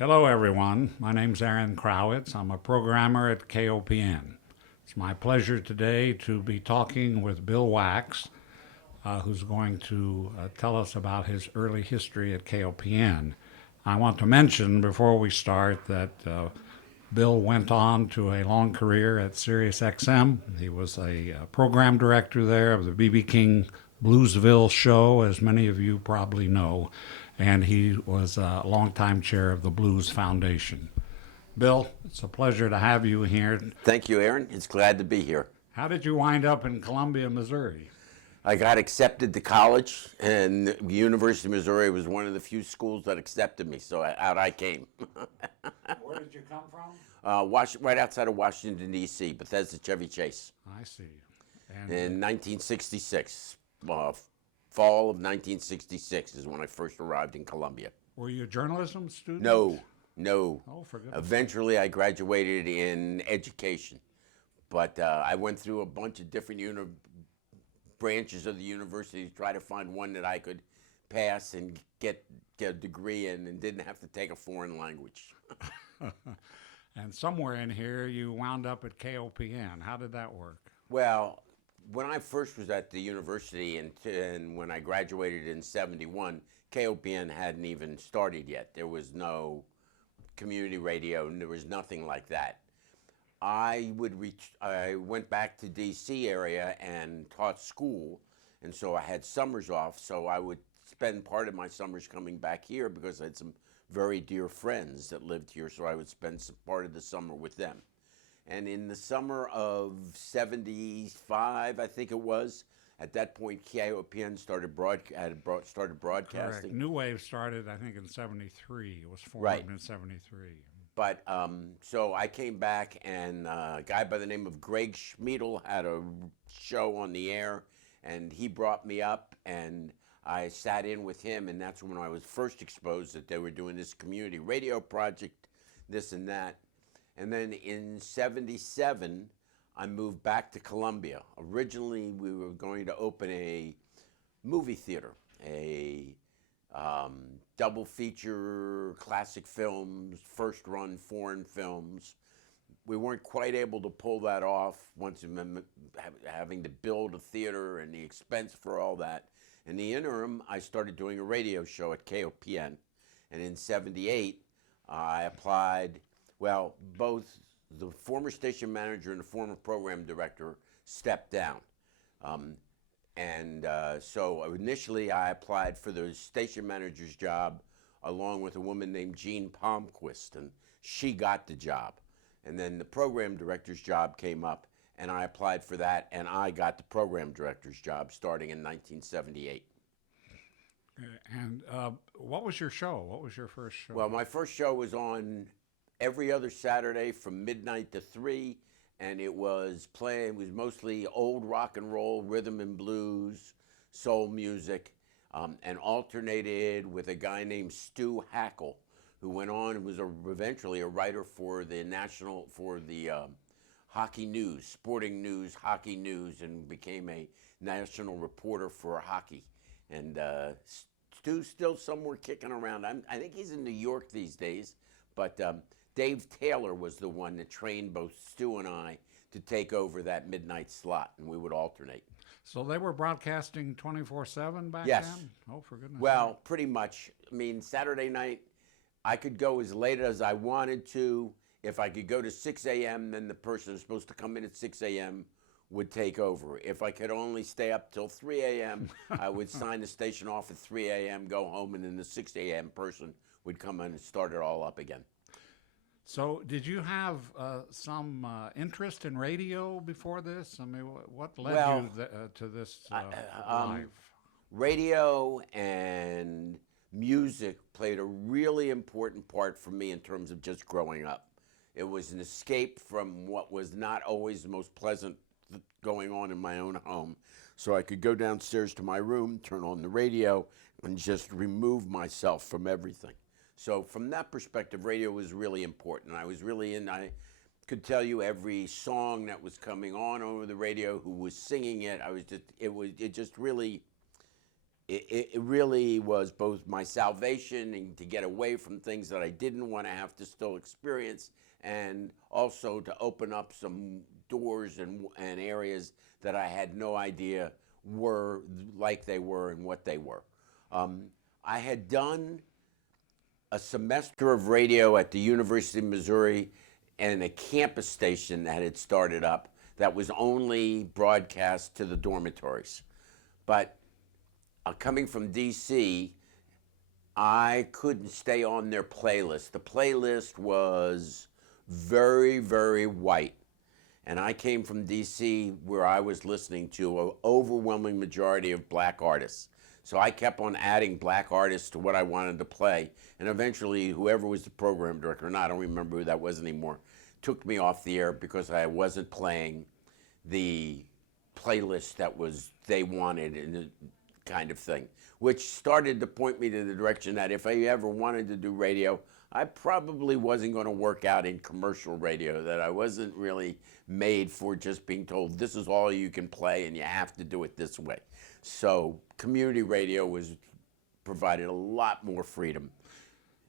Hello, everyone. My name's Aaron Krawitz. I'm a programmer at KOPN. It's my pleasure today to be talking with Bill Wax, who's going to tell us about his early history at KOPN. I want to mention before we start that Bill went on to a long career at SiriusXM. He was a program director there of the B.B. King Bluesville show, as many of you probably know, and he was a longtime chair of the Blues Foundation. Bill, it's a pleasure to have you here. Thank you, Aaron. It's glad to be here. How did you wind up in Columbia, Missouri? I got accepted to college, and the University of Missouri was one of the few schools that accepted me, so out I came. Where did you come from? Right outside of Washington, D.C., Bethesda Chevy Chase. I see. And In 1966, fall of 1966 is when I first arrived in Columbia. were you a journalism student? No. Oh, for goodness. Eventually, I graduated in education, but I went through a bunch of different branches of the university to try to find one that I could pass and get a degree in and didn't have to take a foreign language. And somewhere in here, you wound up at KOPN. How did that work? Well, when I first was at the university and when I graduated in 71, KOPN hadn't even started yet. There was no community radio, and there was nothing like that. I went back to DC area and taught school, and so I had summers off, so I would spend part of my summers coming back here because I had some very dear friends that lived here, so I would spend some part of the summer with them. And in the summer of 75, I think it was, at that point, KOPN started broadcasting. Correct. New Wave started, I think, in 73. It was formed Right. in 73. But so I came back, and a guy by the name of Greg Schmiedel had a show on the air, and he brought me up, and I sat in with him, and that's when I was first exposed that they were doing this community radio project, this and that. And then in 77, I moved back to Columbia. Originally, we were going to open a movie theater, a double feature classic films, first run foreign films. We weren't quite able to pull that off once having to build a theater and the expense for all that. In the interim, I started doing a radio show at KOPN. And in 78, I applied, well, both the former station manager and the former program director stepped down. So initially I applied for the station manager's job along with a woman named Jean Palmquist, and she got the job. And then the program director's job came up, and I applied for that, and I got the program director's job starting in 1978. And what was your show? What was your first show? Well, my first show was on every other Saturday from midnight to 3, and it was mostly old rock and roll, rhythm and blues, soul music, and alternated with a guy named Stu Hackle, who went on and was eventually a writer for the hockey news, sporting news, hockey news, and became a national reporter for hockey. And Stu's still somewhere kicking around. I think he's in New York these days, but Dave Taylor was the one that trained both Stu and I to take over that midnight slot, and we would alternate. So they were broadcasting 24/7 back Yes. then? Oh, for goodness Well, pretty much. I mean, Saturday night, I could go as late as I wanted to. If I could go to 6 a.m., then the person who's supposed to come in at 6 a.m. would take over. If I could only stay up till 3 a.m., I would sign the station off at 3 a.m., go home, and then the 6 a.m. person would come in and start it all up again. So did you have some interest in radio before this? I mean, what led Well, you to this life? Radio and music played a really important part for me in terms of just growing up. It was an escape from what was not always the most pleasant going on in my own home. So I could go downstairs to my room, turn on the radio, and just remove myself from everything. So from that perspective, radio was really important. I could tell you every song that was coming on over the radio, who was singing it. it really was both my salvation and to get away from things that I didn't want to have to still experience, and also to open up some doors and areas that I had no idea were like they were and what they were. I had done a semester of radio at the University of Missouri and a campus station that had started up that was only broadcast to the dormitories. But coming from DC, I couldn't stay on their playlist. The playlist was very, very white. And I came from DC where I was listening to an overwhelming majority of black artists. So I kept on adding black artists to what I wanted to play. And eventually, whoever was the program director, and I don't remember who that was anymore, took me off the air because I wasn't playing the playlist that was they wanted and kind of thing, which started to point me to the direction that if I ever wanted to do radio, I probably wasn't going to work out in commercial radio, that I wasn't really made for just being told this is all you can play and you have to do it this way. So community radio provided a lot more freedom.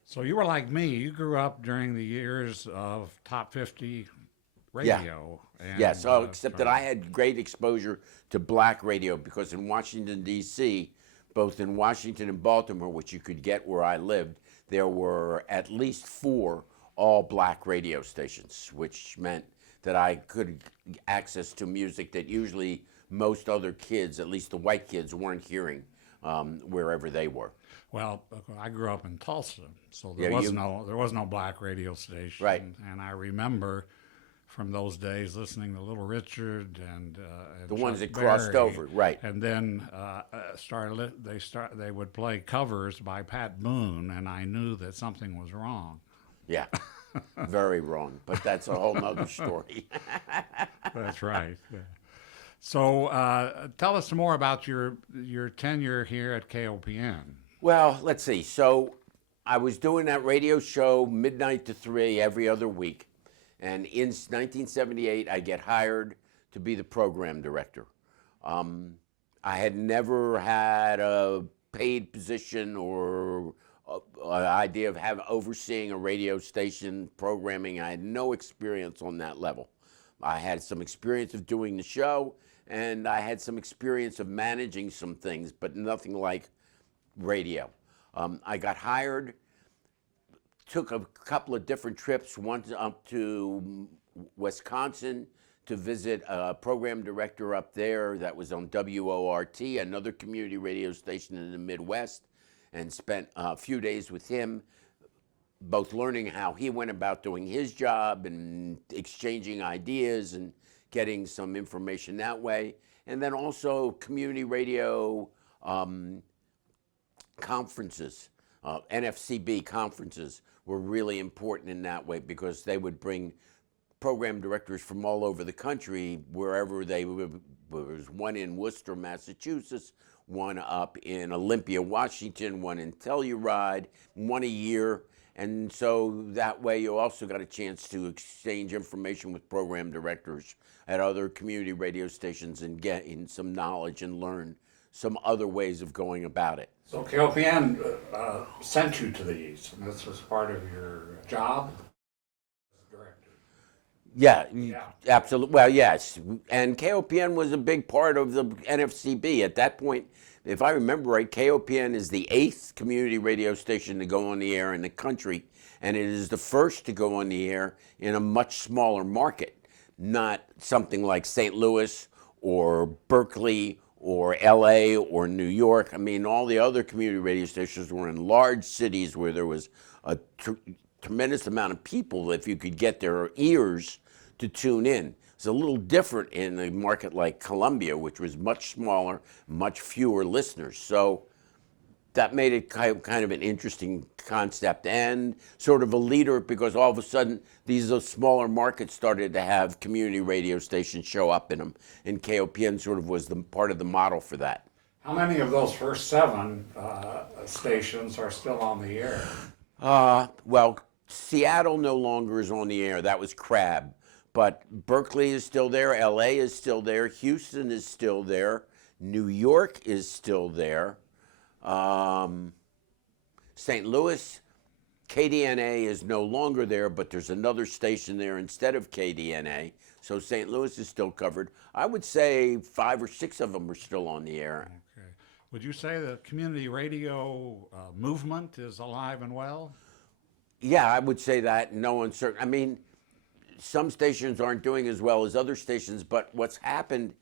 So you were like me. You grew up during the years of top 50 radio. And, Yeah, so except that I had great exposure to black radio because in Washington, D.C., both in Washington and Baltimore, which you could get where I lived, there were at least 4 all-black radio stations, which meant that I could access to music that usually most other kids, at least the white kids, weren't hearing wherever they were. Well, I grew up in Tulsa, so there was no black radio station. Right. And I remember from those days listening to Little Richard and The Chuck ones that crossed Berry. over, right. And then they would play covers by Pat Boone, and I knew that something was wrong. Yeah, very wrong, but that's a whole nother story. That's right. Yeah. So tell us some more about your tenure here at KOPN. Well, let's see. So I was doing that radio show midnight to 3 every other week. And in 1978, I get hired to be the program director. I had never had a paid position or an idea of overseeing a radio station programming. I had no experience on that level. I had some experience of doing the show, and I had some experience of managing some things, but nothing like radio. I got hired, took a couple of different trips, one up to Wisconsin to visit a program director up there that was on WORT, another community radio station in the Midwest, and spent a few days with him, both learning how he went about doing his job and exchanging ideas and getting some information that way. And then also community radio conferences, NFCB conferences were really important in that way because they would bring program directors from all over the country, wherever they were. There was one in Worcester, Massachusetts, one up in Olympia, Washington, one in Telluride, one a year. And so that way you also got a chance to exchange information with program directors at other community radio stations and get in some knowledge and learn some other ways of going about it. So KOPN sent you to these, and this was part of your job as director. Yeah, absolutely. Well, yes. And KOPN was a big part of the NFCB. At that point, if I remember right, KOPN is the 8th community radio station to go on the air in the country, and it is the first to go on the air in a much smaller market, not something like St. Louis or Berkeley or LA or New York. I mean, all the other community radio stations were in large cities where there was a tremendous amount of people, if you could get their ears to tune in. It's a little different in a market like Columbia, which was much smaller, much fewer listeners. So that made it kind of an interesting concept and sort of a leader, because all of a sudden these smaller markets started to have community radio stations show up in them, and KOPN sort of was the part of the model for that. How many of those first 7 stations are still on the air? Well, Seattle no longer is on the air. That was Crab. But Berkeley is still there. LA is still there. Houston is still there. New York is still there. St. Louis, KDNA is no longer there, but there's another station there instead of KDNA. So St. Louis is still covered. I would say 5 or 6 of them are still on the air. Okay. Would you say the community radio movement is alive and well? Yeah, I would say that. No uncertain. I mean, some stations aren't doing as well as other stations, but what's happened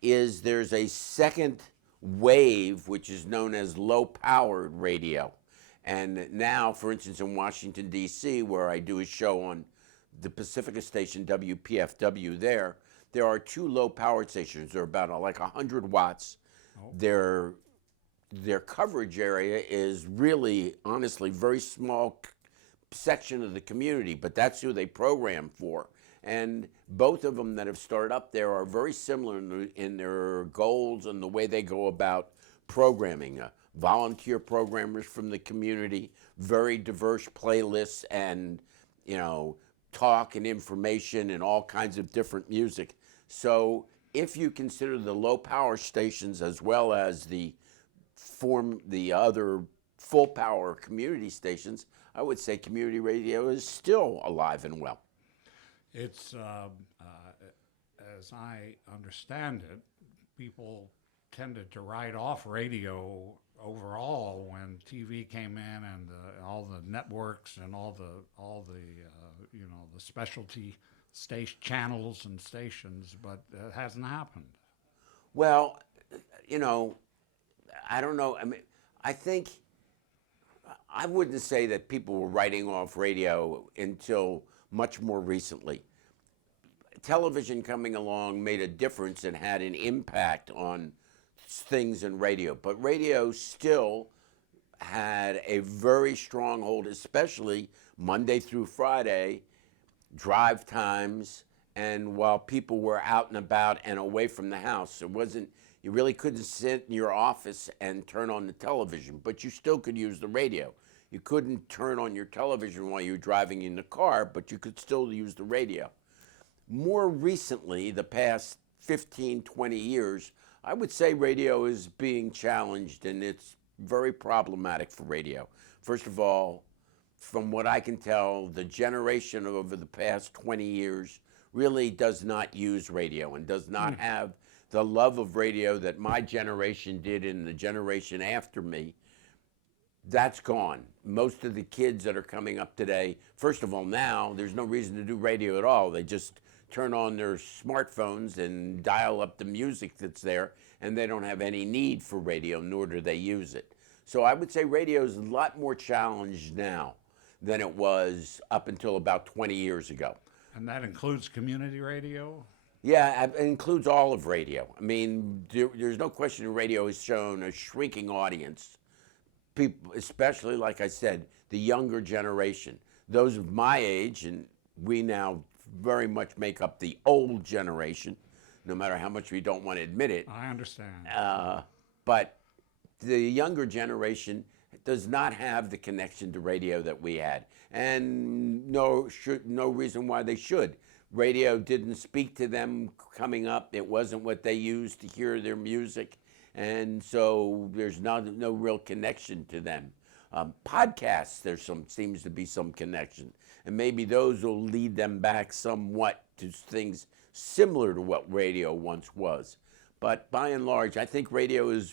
is there's a second wave, which is known as low-powered radio. And now, for instance, in Washington, D.C., where I do a show on the Pacifica station, WPFW, there are 2 low-powered stations. They're about like 100 watts. Oh. Their coverage area is really, honestly, very small section of the community, but that's who they program for. And both of them that have started up there are very similar in their goals and the way they go about programming. Volunteer programmers from the community, very diverse playlists, and talk and information and all kinds of different music. So if you consider the low power stations as well as the other full power community stations, I would say community radio is still alive and well. It's, as I understand it, people tended to write off radio overall when TV came in and all the networks and all the the specialty station channels and stations, but it hasn't happened. Well, I don't know. I mean, I think I wouldn't say that people were writing off radio until much more recently. Television coming along made a difference and had an impact on things in radio, but radio still had a very strong hold, especially Monday through Friday, drive times, and while people were out and about and away from the house. You really couldn't sit in your office and turn on the television, but you still could use the radio. You couldn't turn on your television while you were driving in the car, but you could still use the radio. More recently, the past 15, 20 years, I would say radio is being challenged, and it's very problematic for radio. First of all, from what I can tell, the generation over the past 20 years really does not use radio and does not have the love of radio that my generation did and the generation after me. That's gone. Most of the kids that are coming up today, first of all, now there's no reason to do radio at all. They just turn on their smartphones and dial up the music that's there, and they don't have any need for radio, nor do they use it. So I would say radio is a lot more challenged now than it was up until about 20 years ago. And that includes community radio? Yeah, it includes all of radio. I mean, there's no question radio has shown a shrinking audience. People, especially, like I said, the younger generation. Those of my age, and we now very much make up the old generation, no matter how much we don't want to admit it. I understand. But the younger generation does not have the connection to radio that we had, and no reason why they should. Radio didn't speak to them coming up. It wasn't what they used to hear their music, and so there's no real connection to them. Podcasts, seems to be some connection, and maybe those will lead them back somewhat to things similar to what radio once was. But by and large, I think radio is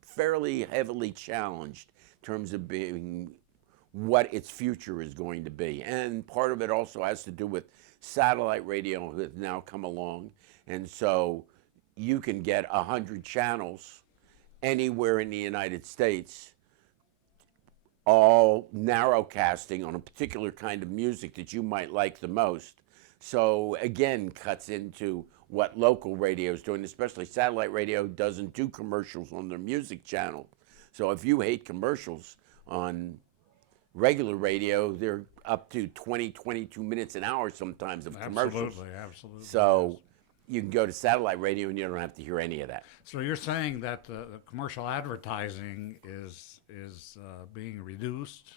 fairly heavily challenged in terms of being what its future is going to be. And part of it also has to do with satellite radio that has now come along. And so you can get 100 channels anywhere in the United States, all narrowcasting on a particular kind of music that you might like the most. So again, cuts into what local radio is doing, especially satellite radio doesn't do commercials on their music channel. So if you hate commercials on regular radio, they're up to 20, 22 minutes an hour sometimes of commercials. Absolutely. So you can go to satellite radio and you don't have to hear any of that. So you're saying that the commercial advertising is being reduced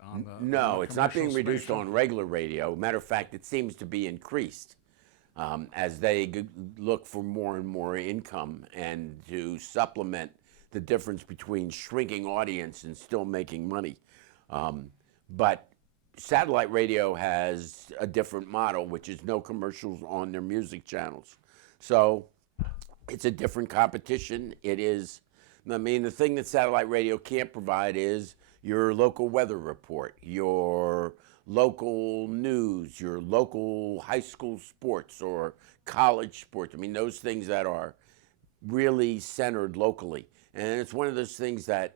on the No, it's not being commercial reduced station? on regular radio. Matter of fact, it seems to be increased as they look for more and more income and to supplement the difference between shrinking audience and still making money. But satellite radio has a different model, which is no commercials on their music channels. So it's a different competition. It is, I mean, the thing that satellite radio can't provide is your local weather report, your local news, your local high school sports or college sports. I mean, those things that are really centered locally. And it's one of those things that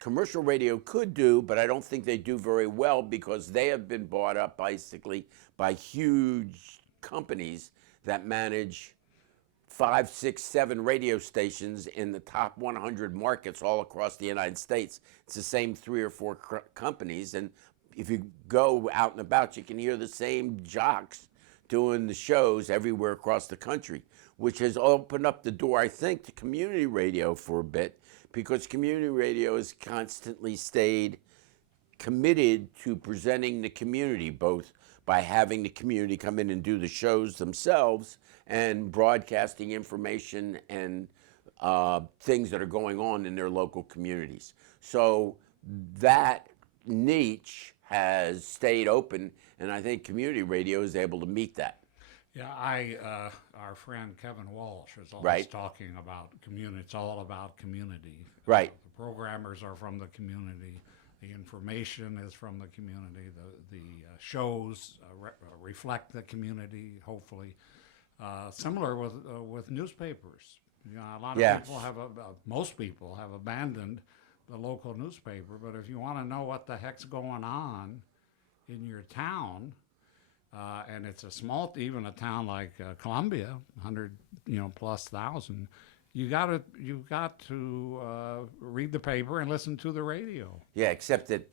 commercial radio could do, but I don't think they do very well because they have been bought up basically by huge companies that manage 5, 6, 7 radio stations in the top 100 markets all across the United States. It's the same 3 or 4 companies, and if you go out and about, you can hear the same jocks doing the shows everywhere across the country, which has opened up the door, I think, to community radio for a bit, because community radio has constantly stayed committed to presenting the community, both by having the community come in and do the shows themselves and broadcasting information and things that are going on in their local communities. So that niche has stayed open, and I think community radio is able to meet that. Yeah, our friend Kevin Walsh is always Right. talking about community. It's all about community. Right. The programmers are from the community. The information is from the community. The shows reflect the community, hopefully. Similar with newspapers. You know, a lot of Yes. people most people have abandoned the local newspaper, but if you want to know what the heck's going on in your town, and it's a small, even a town like Columbia, 100 plus thousand, you got to read the paper and listen to the radio. Yeah, except that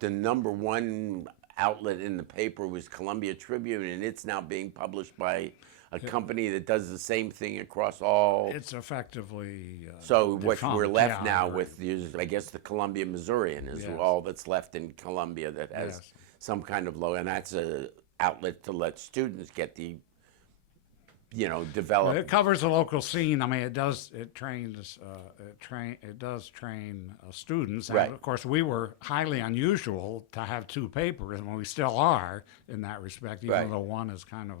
the number one outlet in the paper was Columbia Tribune, and it's now being published by a company that does the same thing across all. It's effectively So what defunct. we're left Yeah, now right. with is, I guess, the Columbia Missourian is Yes. all that's left in Columbia that has Yes. some kind of low, and that's a outlet to let students get the, develop. It covers the local scene. I mean, it does train students. And Right. of course, we were highly unusual to have 2 papers, and we still are in that respect, even Right. though one is kind of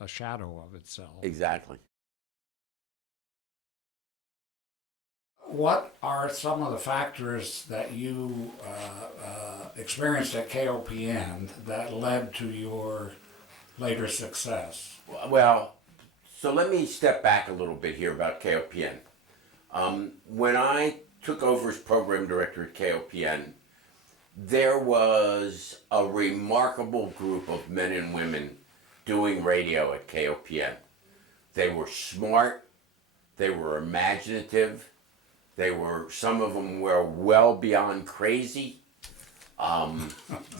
a shadow of itself. Exactly. What are some of the factors that you experienced at KOPN that led to your later success? Well, so let me step back a little bit here about KOPN. When I took over as program director at KOPN, there was a remarkable group of men and women doing radio at KOPN. They were smart, they were imaginative, some of them were well beyond crazy.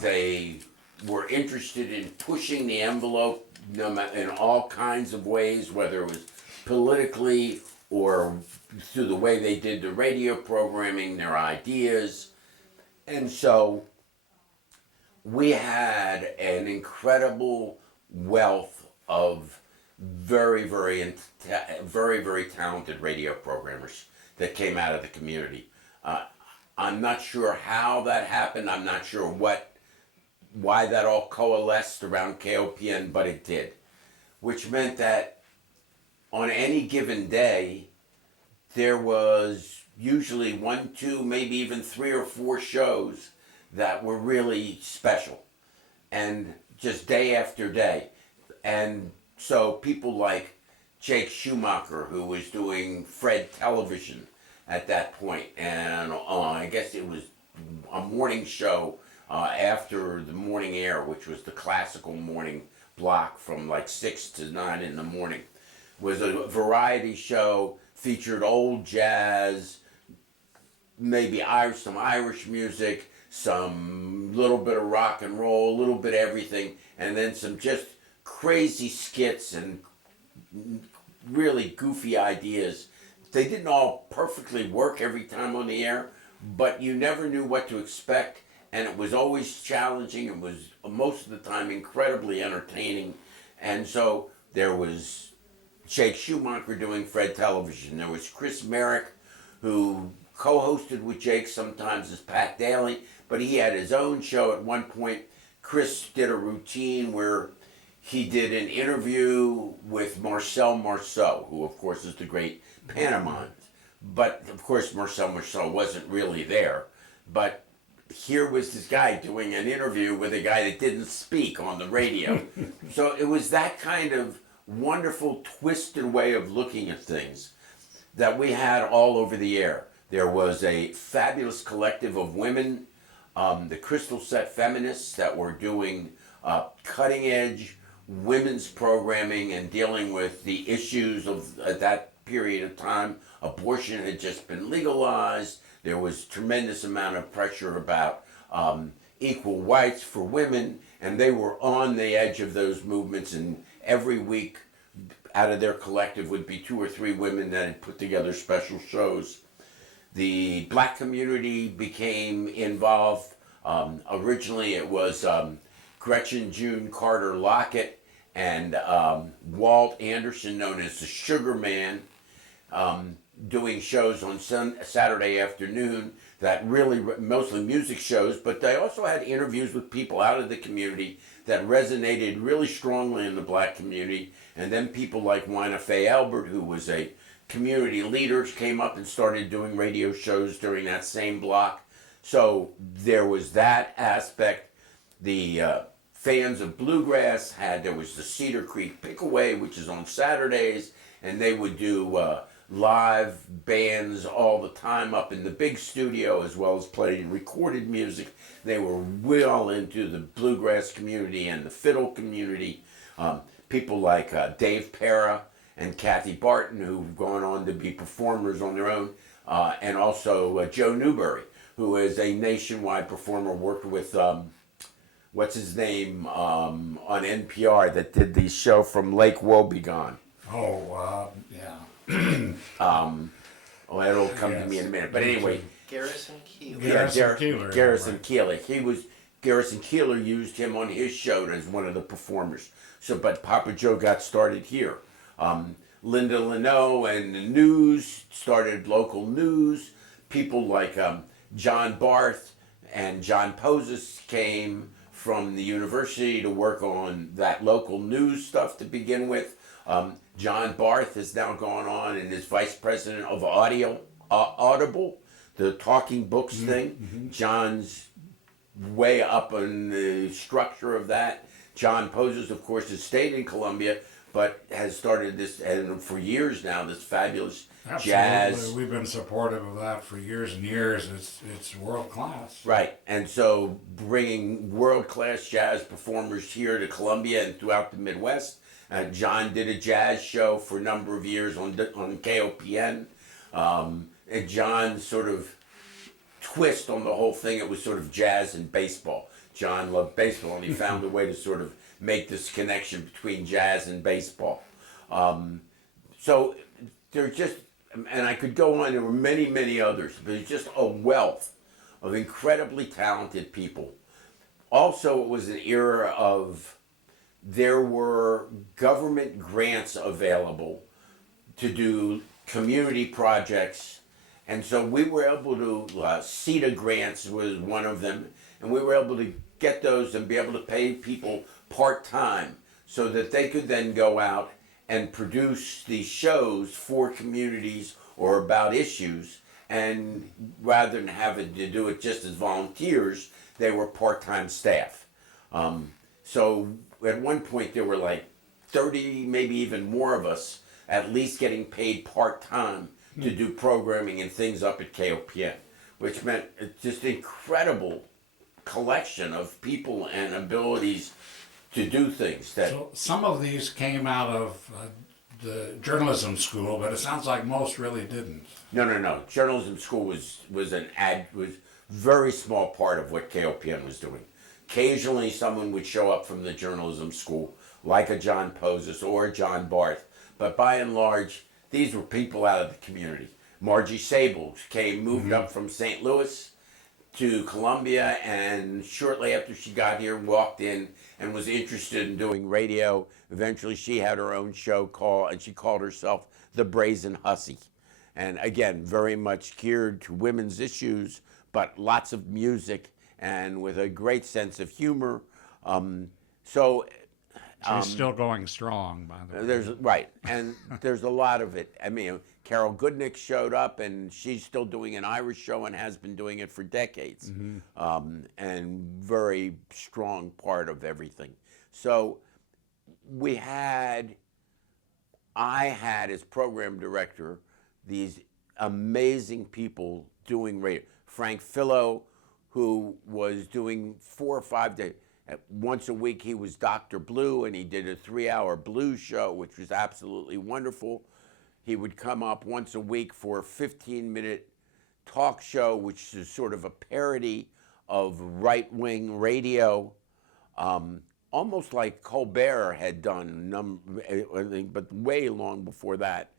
They were interested in pushing the envelope in all kinds of ways, whether it was politically or through the way they did the radio programming, their ideas. And so we had an incredible wealth of very, very talented radio programmers that came out of the community. I'm not sure how that happened. I'm not sure why that all coalesced around KOPN, but it did. Which meant that on any given day, there was usually 1, 2, maybe even 3 or 4 shows that were really special. And just day after day. And so people like Jake Schumacher, who was doing Fred Television at that point, and I guess it was a morning show after the morning air, which was the classical morning block from like 6 to 9 in the morning, was a variety show, featured old jazz, maybe some Irish music, some little bit of rock and roll, a little bit of everything, and then some just crazy skits and really goofy ideas. They didn't all perfectly work every time on the air, but you never knew what to expect, and it was always challenging. It was most of the time incredibly entertaining, and so there was Jake Schumacher doing Fred Television. There was Chris Merrick, who co-hosted with Jake sometimes as Pat Daly, but he had his own show at one point. Chris did a routine where he did an interview with Marcel Marceau, who of course is the great pantomime. But of course Marcel Marceau wasn't really there. But here was this guy doing an interview with a guy that didn't speak on the radio. So it was that kind of wonderful twisted way of looking at things that we had all over the air. There was a fabulous collective of women, the Crystal Set Feminists, that were doing cutting edge women's programming and dealing with the issues of at that period of time. Abortion had just been legalized. There was tremendous amount of pressure about equal rights for women, and they were on the edge of those movements. And every week, out of their collective would be 2 or 3 women that had put together special shows. The black community became involved. Originally, it was Gretchen June Carter Lockett and Walt Anderson, known as the Sugar Man, doing shows on Saturday afternoon that really mostly music shows, but they also had interviews with people out of the community that resonated really strongly in the black community. And then people like Wina Faye Albert, who was a community leader, came up and started doing radio shows during that same block. So there was that aspect. The fans of bluegrass there was the Cedar Creek Pickaway, which is on Saturdays, and they would do live bands all the time up in the big studio, as well as playing recorded music. They were well into the bluegrass community and the fiddle community. People like Dave Pera and Kathy Barton, who've gone on to be performers on their own, and also Joe Newberry, who is a nationwide performer, worked with what's his name on NPR that did the show from Lake Wobegon. Yeah. It'll come to me in a minute. But anyway, Garrison Keillor. Garrison Keillor. Garrison Keillor used him on his show as one of the performers. So, but Papa Joe got started here. Linda Leno and the news started local news. People like John Barth and John Pozos came from the university to work on that local news stuff to begin with. John Barth has now gone on and is vice president of Audible, the talking books thing. Mm-hmm. John's way up in the structure of that. John Pozos, of course, has stayed in Columbia, but has started this, and for years now, this fabulous jazz. We've been supportive of that for years and years. It's world class. Right, and so bringing world class jazz performers here to Columbia and throughout the Midwest. John did a jazz show for a number of years on KOPN. And John's sort of twist on the whole thing, it was sort of jazz and baseball. John loved baseball, and he found a way to sort of make this connection between jazz and baseball. So there's just, and I could go on, there were many, many others, but it's just a wealth of incredibly talented people. Also, it was an era of, there were government grants available to do community projects, and so we were able to, CETA grants was one of them, and we were able to get those and be able to pay people part-time so that they could then go out and produce these shows for communities or about issues, and rather than having to do it just as volunteers, they were part-time staff. So at one point there were like 30, maybe even more of us at least getting paid part-time to do programming and things up at KOPN, which meant just incredible collection of people and abilities to do things. So some of these came out of the journalism school, but it sounds like most really didn't. No. Journalism school was very small part of what KOPN was doing. Occasionally someone would show up from the journalism school, like a John Pozos or a John Barth, but by and large, these were people out of the community. Margie Sable moved up from St. Louis, to Columbia, and shortly after she got here, walked in and was interested in doing radio. Eventually, she had her own show and she called herself the Brazen Hussy. And again, very much geared to women's issues, but lots of music and with a great sense of humor. So She's still going strong, by the way. and there's a lot of it. I mean, Carol Goodnick showed up, and she's still doing an Irish show and has been doing it for decades, and very strong part of everything. So I had as program director these amazing people doing radio. Frank Fillo, who was doing 4 or 5 days. Once a week, he was Dr. Blue, and he did a 3-hour blues show, which was absolutely wonderful. He would come up once a week for a 15-minute talk show, which is sort of a parody of right-wing radio, almost like Colbert had done, but way long before that,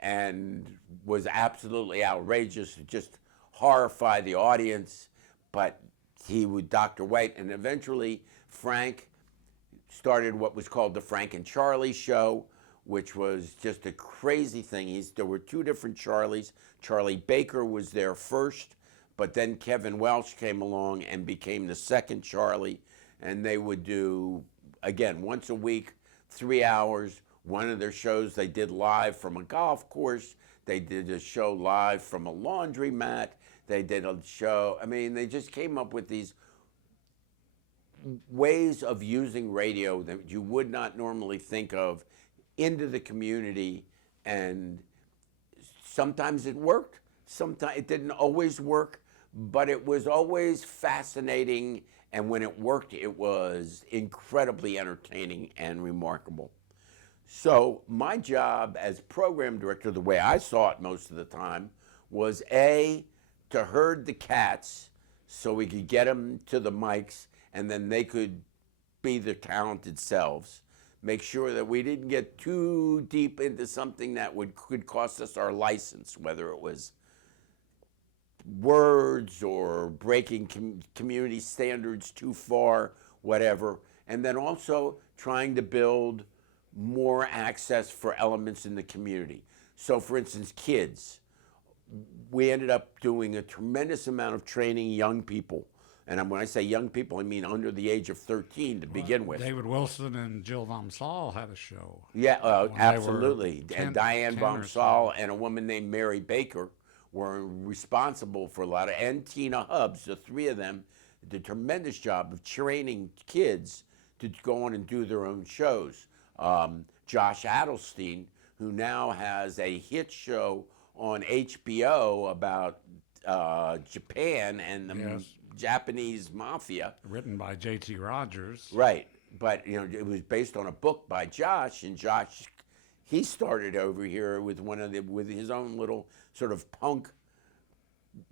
and was absolutely outrageous, just horrify the audience, but he would Dr. White, and eventually Frank started what was called the Frank and Charlie Show, which was just a crazy thing. There were 2 different Charlies. Charlie Baker was there first, but then Kevin Welsh came along and became the second Charlie, and they would do, again, once a week, 3 hours. One of their shows they did live from a golf course. They did a show live from a laundromat. They did a show. I mean, they just came up with these ways of using radio that you would not normally think of into the community. And sometimes it worked. Sometimes it didn't always work, but it was always fascinating. And when it worked, it was incredibly entertaining and remarkable. So my job as program director, the way I saw it most of the time, was to herd the cats so we could get them to the mics, and then they could be their talented selves. Make sure that we didn't get too deep into something that could cost us our license, whether it was words or breaking community standards too far, whatever. And then also trying to build more access for elements in the community. So for instance, kids. We ended up doing a tremendous amount of training young people. And when I say young people, I mean under the age of 13 to begin with. David Wilson and Jill Von Saul had a show. Yeah, absolutely. 10 And Diane 10 Von or Saul and a woman named Mary Baker were responsible for a lot of, and Tina Hubbs, the 3 of them, did a tremendous job of training kids to go on and do their own shows. Josh Adelstein, who now has a hit show on HBO about Japan and the Japanese mafia. Written by J.T. Rogers. Right, but it was based on a book by Josh, and Josh, he started over here with with his own little sort of punk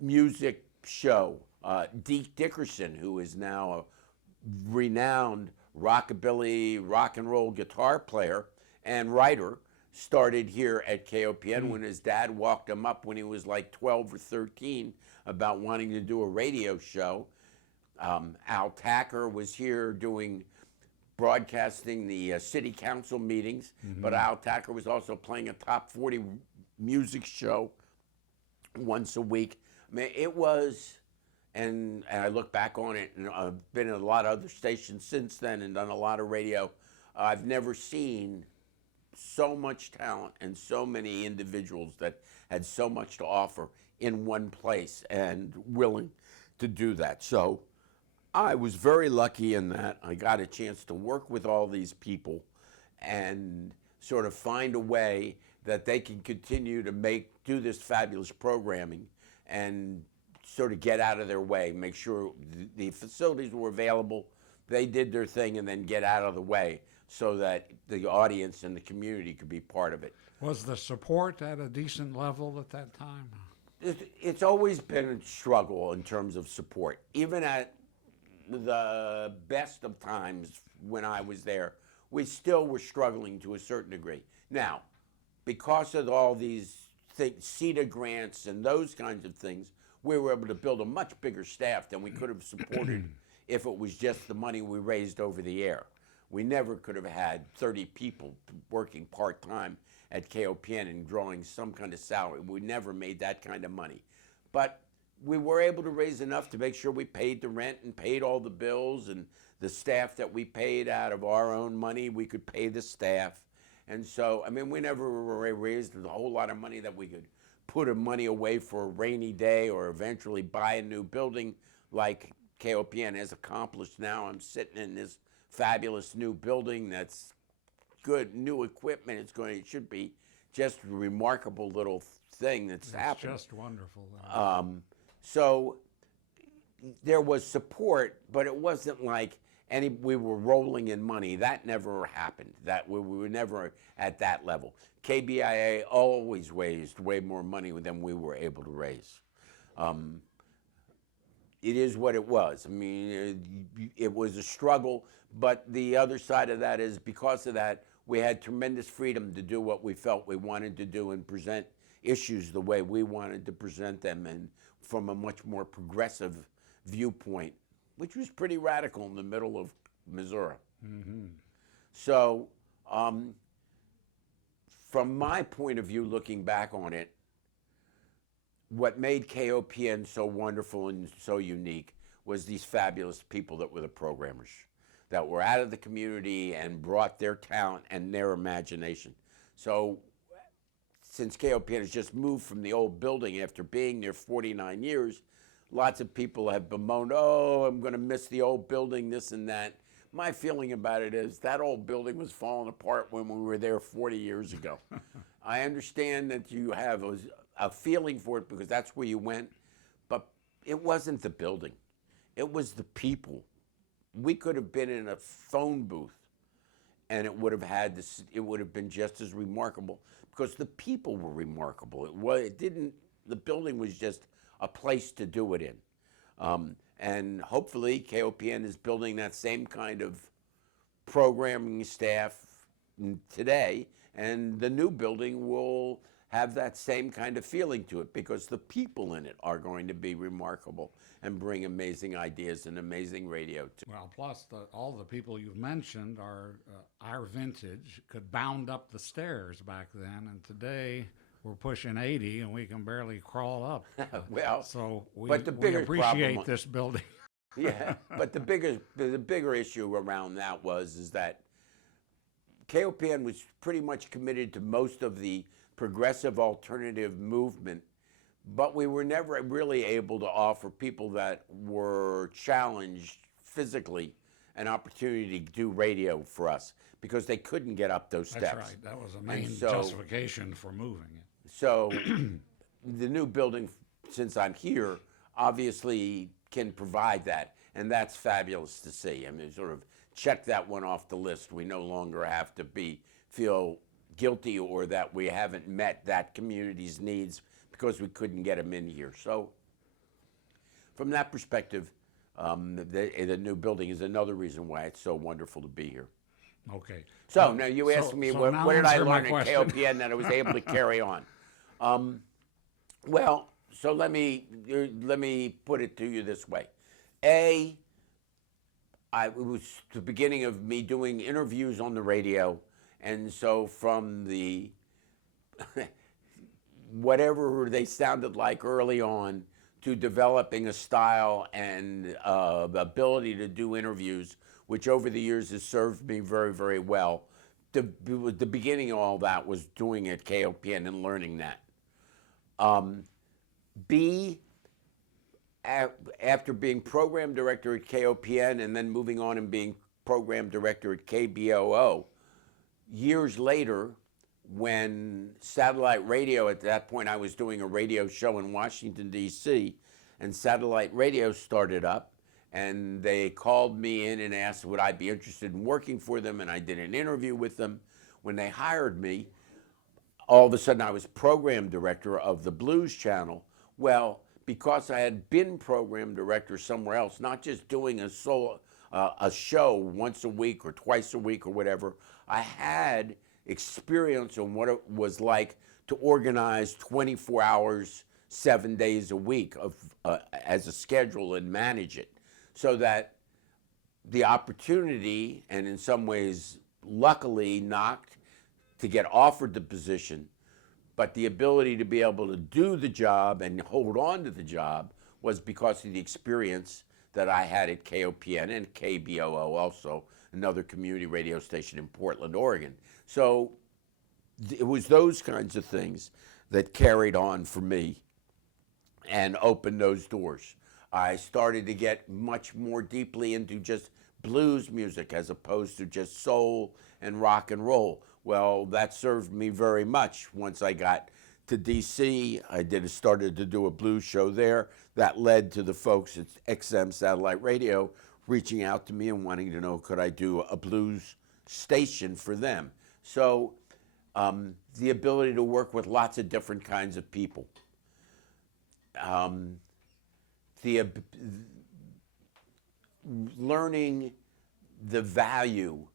music show. Deke Dickerson, who is now a renowned rockabilly, rock and roll guitar player and writer, started here at KOPN when his dad walked him up when he was like 12 or 13 about wanting to do a radio show. Al Tacker was here broadcasting the city council meetings, but Al Tacker was also playing a top 40 music show once a week. I mean, it was, and I look back on it, and I've been at a lot of other stations since then and done a lot of radio. I've never seen so much talent and so many individuals that had so much to offer in one place and willing to do that. So I was very lucky in that I got a chance to work with all these people and sort of find a way that they can continue to do this fabulous programming and sort of get out of their way, make sure the facilities were available, they did their thing, and then get out of the way so that the audience and the community could be part of it. Was the support at a decent level at that time? It's always been a struggle in terms of support. Even at the best of times when I was there, we still were struggling to a certain degree. Now, because of all these CETA grants and those kinds of things, we were able to build a much bigger staff than we could have supported if it was just the money we raised over the air. We never could have had 30 people working part-time at KOPN and drawing some kind of salary. We never made that kind of money. But we were able to raise enough to make sure we paid the rent and paid all the bills, and the staff that we paid out of our own money, we could pay the staff. And so, I mean, we never raised a whole lot of money that we could put money away for a rainy day or eventually buy a new building like KOPN has accomplished now. I'm sitting in this fabulous new building that's good, new equipment. It should be just a remarkable little thing that's happened. It's just wonderful. So there was support, but it wasn't like we were rolling in money. That never happened. That we were never at that level. KBIA always raised way more money than we were able to raise. It is what it was. I mean, it was a struggle, but the other side of that is because of that, we had tremendous freedom to do what we felt we wanted to do and present issues the way we wanted to present them, and from a much more progressive viewpoint, which was pretty radical in the middle of Missouri. Mm-hmm. So, from my point of view, looking back on it, what made KOPN so wonderful and so unique was these fabulous people that were the programmers, that were out of the community and brought their talent and their imagination. So since KOPN has just moved from the old building after being there 49 years, lots of people have bemoaned, oh, I'm going to miss the old building, this and that. My feeling about it is that old building was falling apart when we were there 40 years ago. I understand that you have a feeling for it because that's where you went, but it wasn't the building. It was the people. We could have been in a phone booth and it would have been just as remarkable because the people were remarkable. The building was just a place to do it in. And hopefully KOPN is building that same kind of programming staff today, and the new building will have that same kind of feeling to it because the people in it are going to be remarkable and bring amazing ideas and amazing radio to. Well, plus all the people you've mentioned are our vintage, could bound up the stairs back then, and today we're pushing 80 and we can barely crawl up. Well, so we appreciate this building. Yeah, but the bigger issue around that is that KOPN was pretty much committed to most of the progressive alternative movement, but we were never really able to offer people that were challenged physically an opportunity to do radio for us because they couldn't get up those steps. That's right. That was a main justification for moving it. So the new building, since I'm here, obviously can provide that, and that's fabulous to see. I mean, sort of check that one off the list. We no longer have to feel guilty or that we haven't met that community's needs because we couldn't get them in here. So from that perspective, the new building is another reason why it's so wonderful to be here. Okay. So now you asked me, what did I learn in KOPN that I was able to carry on? Well, so let me put it to you this way. It was the beginning of me doing interviews on the radio, and so from the whatever they sounded like early on to developing a style and ability to do interviews, which over the years has served me very, very well. The beginning of all that was doing at KOPN and learning that. After being program director at KOPN and then moving on and being program director at KBOO, years later, when satellite radio, at that point I was doing a radio show in Washington, D.C., and satellite radio started up, and they called me in and asked would I be interested in working for them, and I did an interview with them. When they hired me, all of a sudden I was program director of the Blues Channel. Well, because I had been program director somewhere else, not just doing a show once a week or twice a week or whatever, I had experience on what it was like to organize 24 hours, 7 days a week of as a schedule and manage it, so that the opportunity, and in some ways luckily knocked to get offered the position, but the ability to be able to do the job and hold on to the job was because of the experience that I had at KOPN and KBOO, also another community radio station in Portland, Oregon. So it was those kinds of things that carried on for me and opened those doors. I started to get much more deeply into just blues music as opposed to just soul and rock and roll. Well, that served me very much. Once I got to DC, I started to do a blues show there. That led to the folks at XM Satellite Radio reaching out to me and wanting to know, could I do a blues station for them? So the ability to work with lots of different kinds of people. Learning the value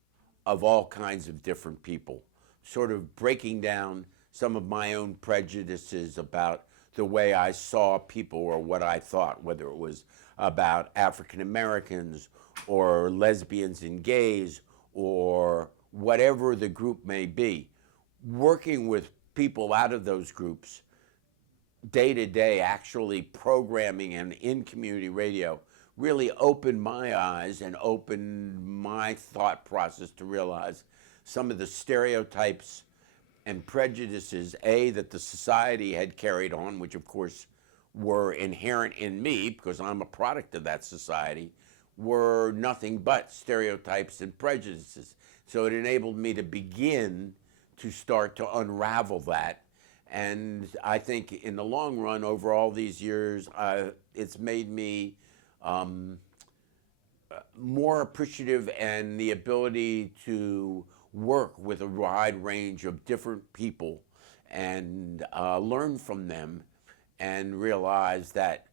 of all kinds of different people, sort of breaking down some of my own prejudices about the way I saw people or what I thought, whether it was about African Americans or lesbians and gays or whatever the group may be. Working with people out of those groups day to day, actually programming and in community radio, really opened my eyes and opened my thought process to realize some of the stereotypes and prejudices, that the society had carried on, which of course were inherent in me because I'm a product of that society, were nothing but stereotypes and prejudices. So it enabled me to begin to start to unravel that. And I think in the long run, over all these years, it's made me more appreciative and the ability to work with a wide range of different people and learn from them and realize that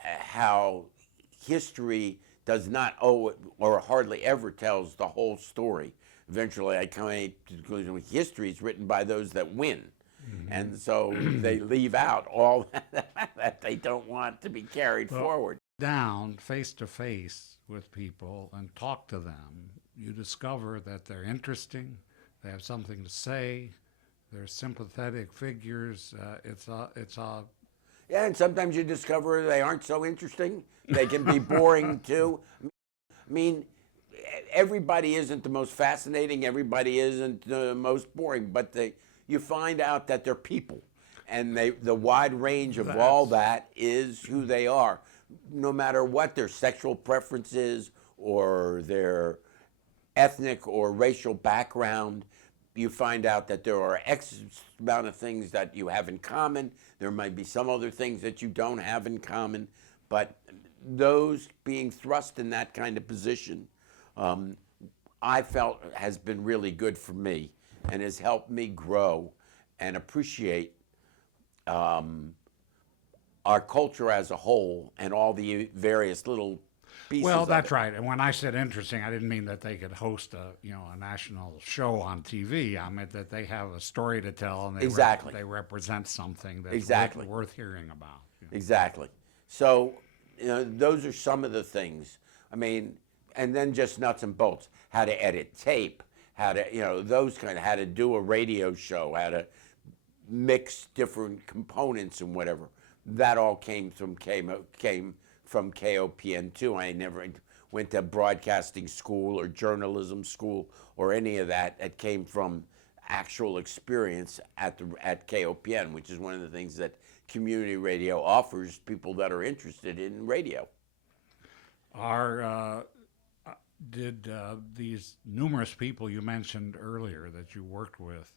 how history does not owe or hardly ever tells the whole story. Eventually I come to the conclusion history is written by those that win. Mm-hmm. And so they leave out all that they don't want to be carried forward. Down face to face with people and talk to them, you discover that they're interesting, they have something to say, they're sympathetic figures. Yeah, and sometimes you discover they aren't so interesting. They can be boring too. I mean, everybody isn't the most fascinating, everybody isn't the most boring, but you find out that they're people, and the wide range of all that is who they are, no matter what their sexual preferences or their ethnic or racial background. You find out that there are X amount of things that you have in common. There might be some other things that you don't have in common, but those being thrust in that kind of position, I felt has been really good for me and has helped me grow and appreciate our culture as a whole and all the various little pieces. Well, that's right. And when I said interesting, I didn't mean that they could host a national show on TV. I meant that they have a story to tell and they represent something that's worth hearing about. Exactly. So, those are some of the things. I mean, and then just nuts and bolts, how to edit tape, how to, those kind of, how to do a radio show, how to mix different components and whatever. That all came from KOPN too. I never went to broadcasting school or journalism school or any of that. It came from actual experience at KOPN, which is one of the things that community radio offers people that are interested in radio. Did these numerous people you mentioned earlier that you worked with,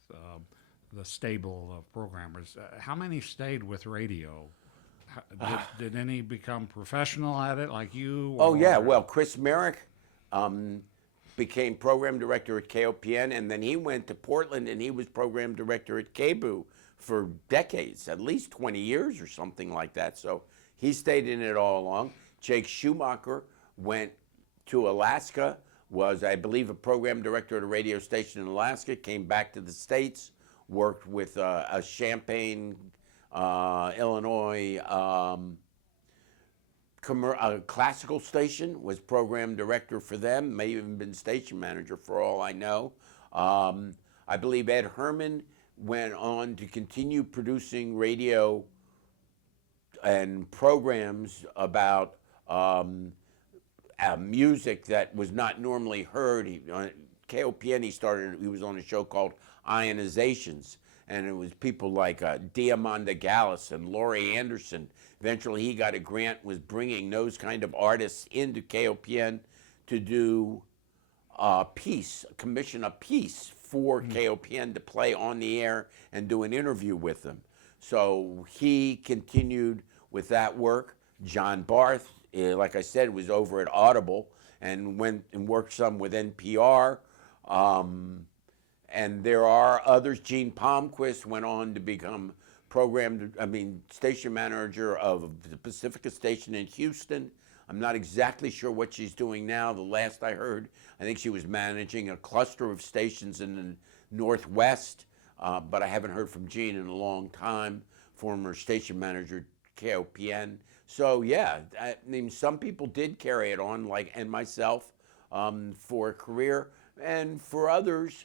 the stable of programmers, how many stayed with radio? Did any become professional at it like you? Oh, yeah. Well, Chris Merrick became program director at KOPN, and then he went to Portland and he was program director at KBOO for decades, at least 20 years or something like that. So he stayed in it all along. Jake Schumacher went to Alaska, was, I believe, a program director at a radio station in Alaska, came back to the States, worked with a Champaign Illinois classical station, was program director for them, may even been station manager for all I know. I believe Ed Herman went on to continue producing radio and programs about music that was not normally heard. KOPN, he was on a show called Ionizations, and it was people like Diamanda Gallis and Laurie Anderson. Eventually he got a grant, was bringing those kind of artists into KOPN to do commission a piece for KOPN to play on the air and do an interview with them. So he continued with that work. John Barth, like I said, was over at Audible and went and worked some with NPR. And there are others. Gene Palmquist went on to become station manager of the Pacifica station in Houston. I'm not exactly sure what she's doing now. The last I heard, I think she was managing a cluster of stations in the Northwest, but I haven't heard from Gene in a long time, former station manager, KOPN. So yeah, I mean, some people did carry it on, and myself, for a career, and for others,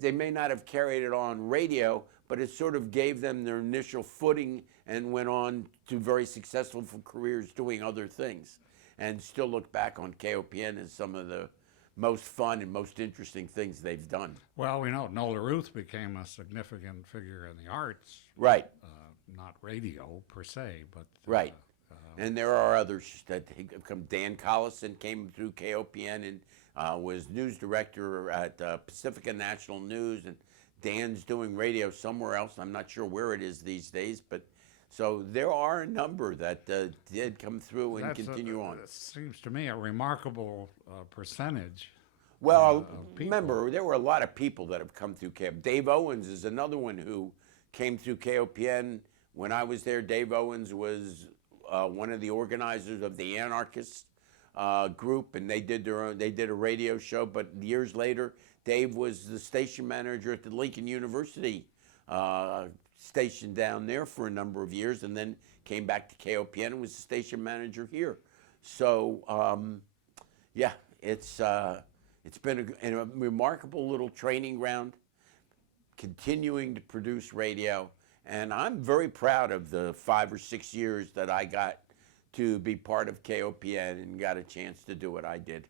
they may not have carried it on radio, but it sort of gave them their initial footing and went on to very successful careers doing other things, and still look back on KOPN as some of the most fun and most interesting things they've done. Well, we know Nola Ruth became a significant figure in the arts. Right. Not radio per se, but... Right. And there are others that have come. Dan Collison came through KOPN and was news director at Pacifica National News, and Dan's doing radio somewhere else. I'm not sure where it is these days, but so there are a number that did come through and continue on. It seems to me a remarkable percentage. Well, remember, there were a lot of people that have come through KOPN. Dave Owens is another one who came through KOPN. When I was there, Dave Owens was one of the organizers of the Anarchist group, and they did a radio show. But years later, Dave was the station manager at the Lincoln University station down there for a number of years, and then came back to KOPN and was the station manager here. So yeah, it's been a remarkable little training ground, continuing to produce radio. And I'm very proud of the 5 or 6 years that I got to be part of KOPN and got a chance to do what I did.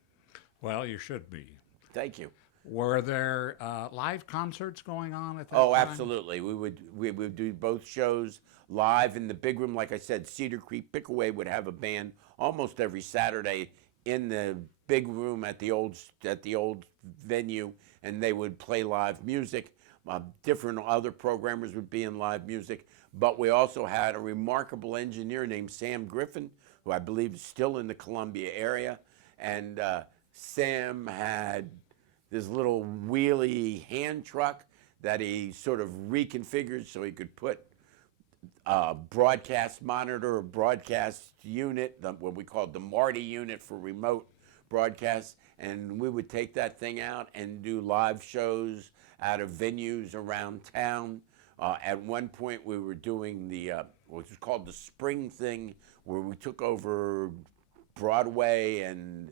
Well, you should be. Thank you. Were there live concerts going on at that time? Oh, absolutely. We would do both shows live in the big room. Like I said, Cedar Creek Pickaway would have a band almost every Saturday in the big room at the old venue, and they would play live music. Different other programmers would be in live music, but we also had a remarkable engineer named Sam Griffin, who I believe is still in the Columbia area, and Sam had this little wheelie hand truck that he sort of reconfigured so he could put a broadcast monitor, a broadcast unit, what we called the Marty unit for remote broadcasts, and we would take that thing out and do live shows out of venues around town. At one point, we were doing what was called the Spring Thing, where we took over Broadway and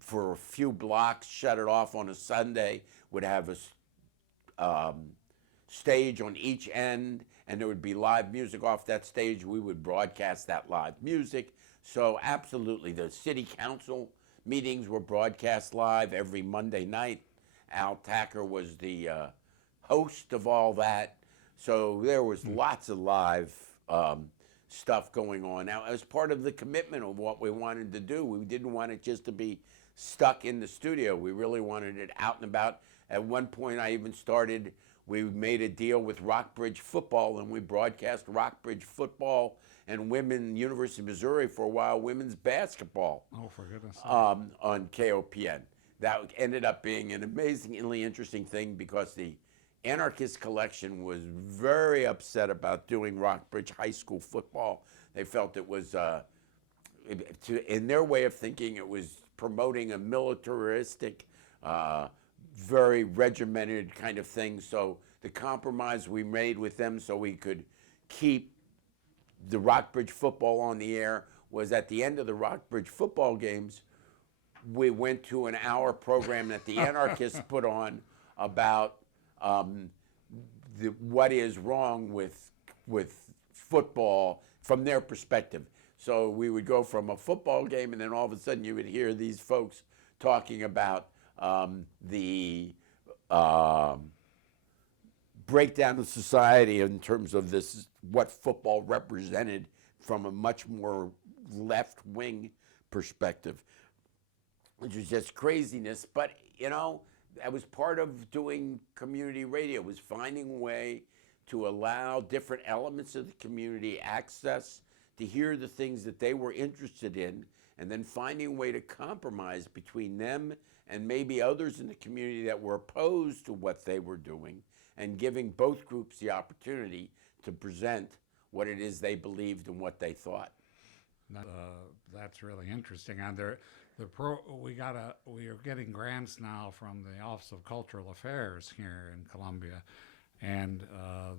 for a few blocks shut it off on a Sunday, would have a stage on each end, and there would be live music off that stage. We would broadcast that live music. So absolutely, the city council meetings were broadcast live every Monday night. Al Tacker was the host of all that. So there was lots of live stuff going on. Now, as part of the commitment of what we wanted to do, we didn't want it just to be stuck in the studio. We really wanted it out and about. At one point, we made a deal with Rockbridge Football, and we broadcast Rockbridge Football and University of Missouri for a while, women's basketball. Oh, for goodness sake. On KOPN. That ended up being an amazingly interesting thing because the Anarchist Collection was very upset about doing Rockbridge High School football. They felt it was, in their way of thinking, it was promoting a militaristic, very regimented kind of thing. So the compromise we made with them so we could keep the Rockbridge football on the air was at the end of the Rockbridge football games, we went to an hour program that the anarchists put on about what is wrong with football from their perspective. So we would go from a football game, and then all of a sudden you would hear these folks talking about the breakdown of society in terms of this, what football represented from a much more left-wing perspective, which was just craziness. But, you know, that was part of doing community radio, was finding a way to allow different elements of the community access to hear the things that they were interested in, and then finding a way to compromise between them and maybe others in the community that were opposed to what they were doing, and giving both groups the opportunity to present what it is they believed and what they thought. That's really interesting. And we are getting grants now from the Office of Cultural Affairs here in Columbia, and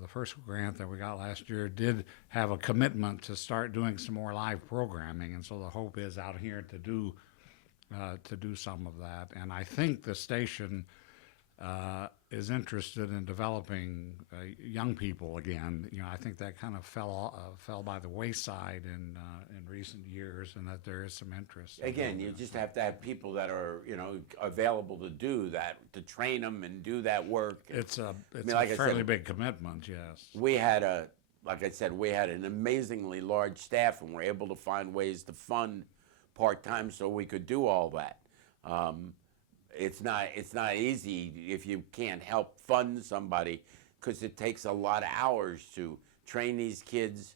the first grant that we got last year did have a commitment to start doing some more live programming, and so the hope is out here to do some of that. And I think the station is interested in developing young people again. You know, I think that kind of fell by the wayside in recent years, and that there is some interest. Again, you just have to have people that are, you know, available to do that, to train them and do that work. It's a fairly big commitment, yes. We had like I said, we had an amazingly large staff, and we're able to find ways to fund part-time so we could do all that. It's not easy if you can't help fund somebody, because it takes a lot of hours to train these kids,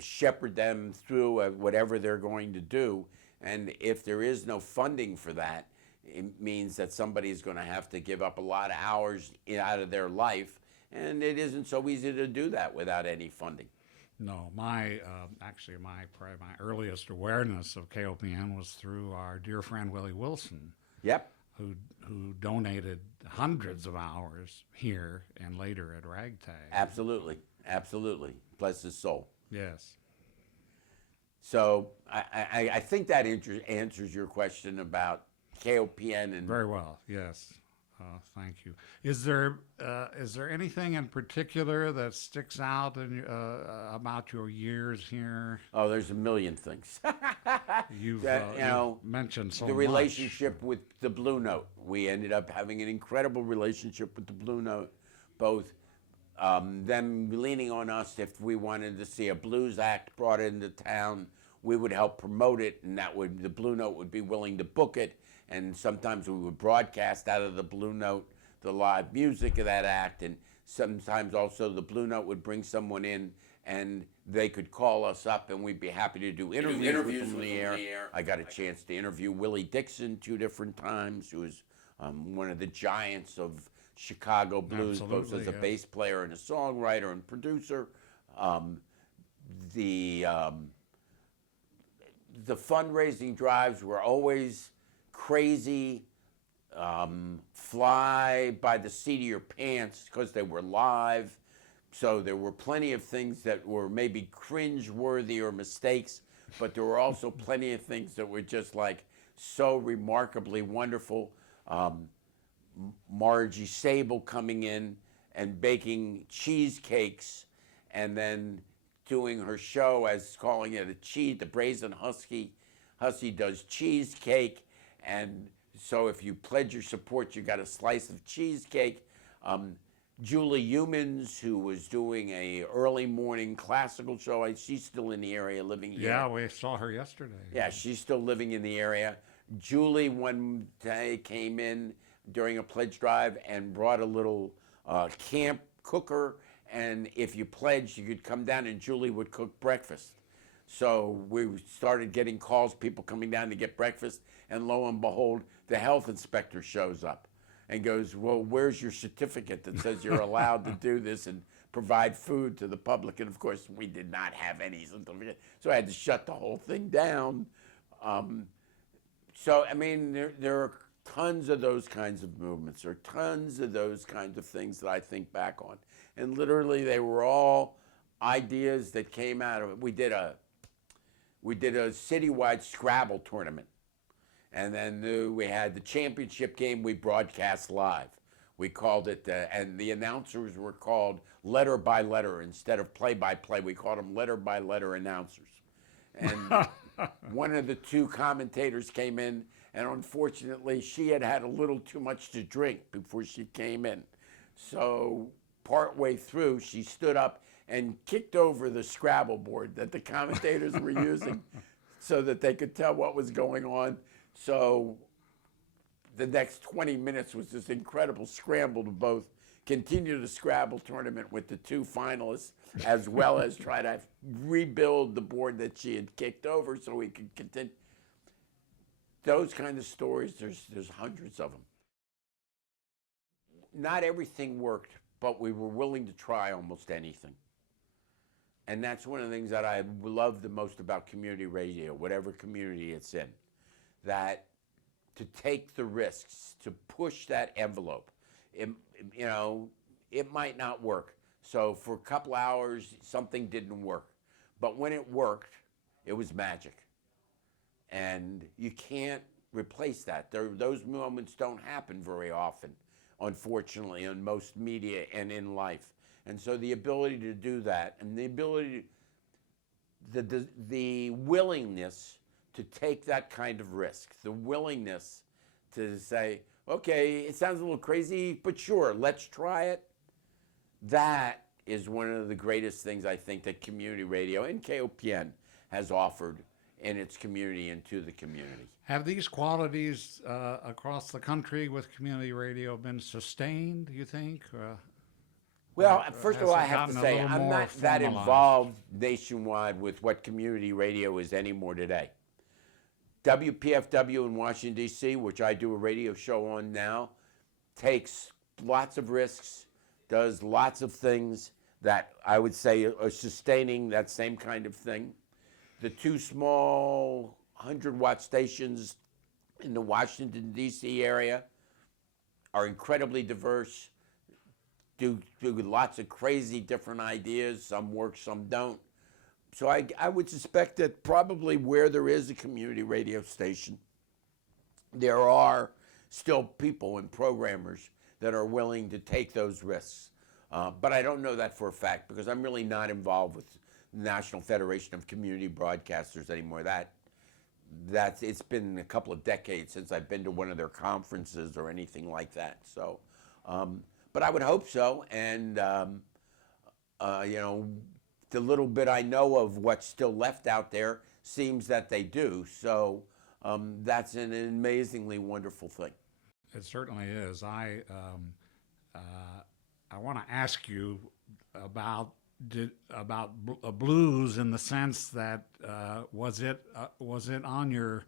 shepherd them through whatever they're going to do. And if there is no funding for that, it means that somebody's going to have to give up a lot of hours out of their life, and it isn't so easy to do that without any funding. No, my earliest awareness of KOPN was through our dear friend Willie Wilson. Yep. Who donated hundreds of hours here and later at Ragtag. Absolutely. Bless his soul. Yes. So I think that answers your question about KOPN. And very well, yes. Thank you. Is there anything in particular that sticks out about your years here? Oh, there's a million things. You've mentioned so much. The relationship with the Blue Note. We ended up having an incredible relationship with the Blue Note, both them leaning on us if we wanted to see a blues act brought into town. We would help promote it, and the Blue Note would be willing to book it. And sometimes we would broadcast out of the Blue Note the live music of that act, and sometimes also the Blue Note would bring someone in, and they could call us up, and we'd be happy to do interviews with them on the air. I got a chance to interview Willie Dixon 2 different times, who was one of the giants of Chicago blues, both as a bass player and a songwriter and producer. The fundraising drives were always crazy, fly by the seat of your pants, because they were live. So there were plenty of things that were maybe cringe-worthy or mistakes, but there were also plenty of things that were just like so remarkably wonderful. Margie Sable coming in and baking cheesecakes, and then doing her show as calling it the Brazen Husky. Hussy does cheesecake. And so if you pledge your support, you got a slice of cheesecake. Julie Humans, who was doing a early morning classical show, she's still in the area living here. Yeah, we saw her yesterday. Yeah, she's still living in the area. Julie one day came in during a pledge drive and brought a little camp cooker, and if you pledged, you could come down and Julie would cook breakfast. So we started getting calls, people coming down to get breakfast, and lo and behold, the health inspector shows up and goes, well, where's your certificate that says you're allowed to do this and provide food to the public? And of course, we did not have any certificate, so I had to shut the whole thing down. So, I mean, there are tons of those kinds of movements, or tons of those kinds of things that I think back on. And literally, they were all ideas that came out of it. We did a citywide Scrabble tournament, and then we had the championship game we broadcast live. We called it, and the announcers were called letter by letter instead of play by play. We called them letter by letter announcers. And one of the two commentators came in, and unfortunately, she had had a little too much to drink before she came in. So partway through, she stood up and kicked over the Scrabble board that the commentators were using so that they could tell what was going on. So the next 20 minutes was this incredible scramble to both continue the Scrabble tournament with the two finalists, as well as try to rebuild the board that she had kicked over so we could continue. Those kind of stories, there's hundreds of them. Not everything worked, but we were willing to try almost anything. And that's one of the things that I love the most about community radio, whatever community it's in, that to take the risks, to push that envelope. It might not work. So for a couple hours, something didn't work. But when it worked, it was magic. And you can't replace that. Those moments don't happen very often, unfortunately, in most media and in life. And so the ability to do that, and the ability, the willingness to take that kind of risk, the willingness to say, okay, it sounds a little crazy, but sure, let's try it. That is one of the greatest things I think that community radio and KOPN has offered in its community and to the community. Have these qualities across the country with community radio been sustained, do you think? Well, first of all, I has it have to gotten a say, little I'm more not that formalized? involved nationwide with what community radio is anymore today. WPFW in Washington, D.C., which I do a radio show on now, takes lots of risks, does lots of things that I would say are sustaining that same kind of thing. The two small 100-watt stations in the Washington, D.C. area are incredibly diverse, do lots of crazy different ideas. Some work, some don't. So I would suspect that probably where there is a community radio station, there are still people and programmers that are willing to take those risks. But I don't know that for a fact because I'm really not involved with the National Federation of Community Broadcasters anymore. It's been a couple of decades since I've been to one of their conferences or anything like that. So, but I would hope so. And the little bit I know of what's still left out there seems that they do. So that's an amazingly wonderful thing. It certainly is. I want to ask you about blues in the sense that was it on your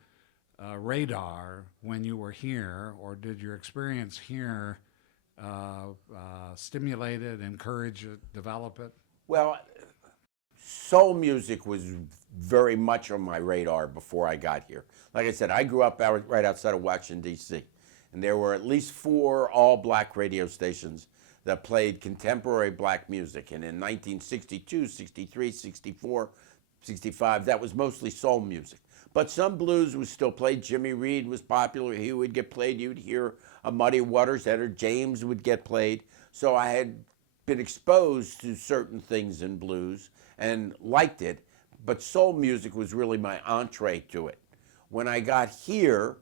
radar when you were here, or did your experience here stimulate it, encourage it, develop it? Well, soul music was very much on my radar before I got here. Like I said, I grew up right outside of Washington, D.C., and there were at least 4 all-black radio stations that played contemporary black music. And in 1962, 63, 64, 65, that was mostly soul music. But some blues was still played. Jimmy Reed was popular. He would get played. You'd hear a Muddy Waters, Etta James would get played. So I had been exposed to certain things in blues and liked it, but soul music was really my entree to it. When I got here,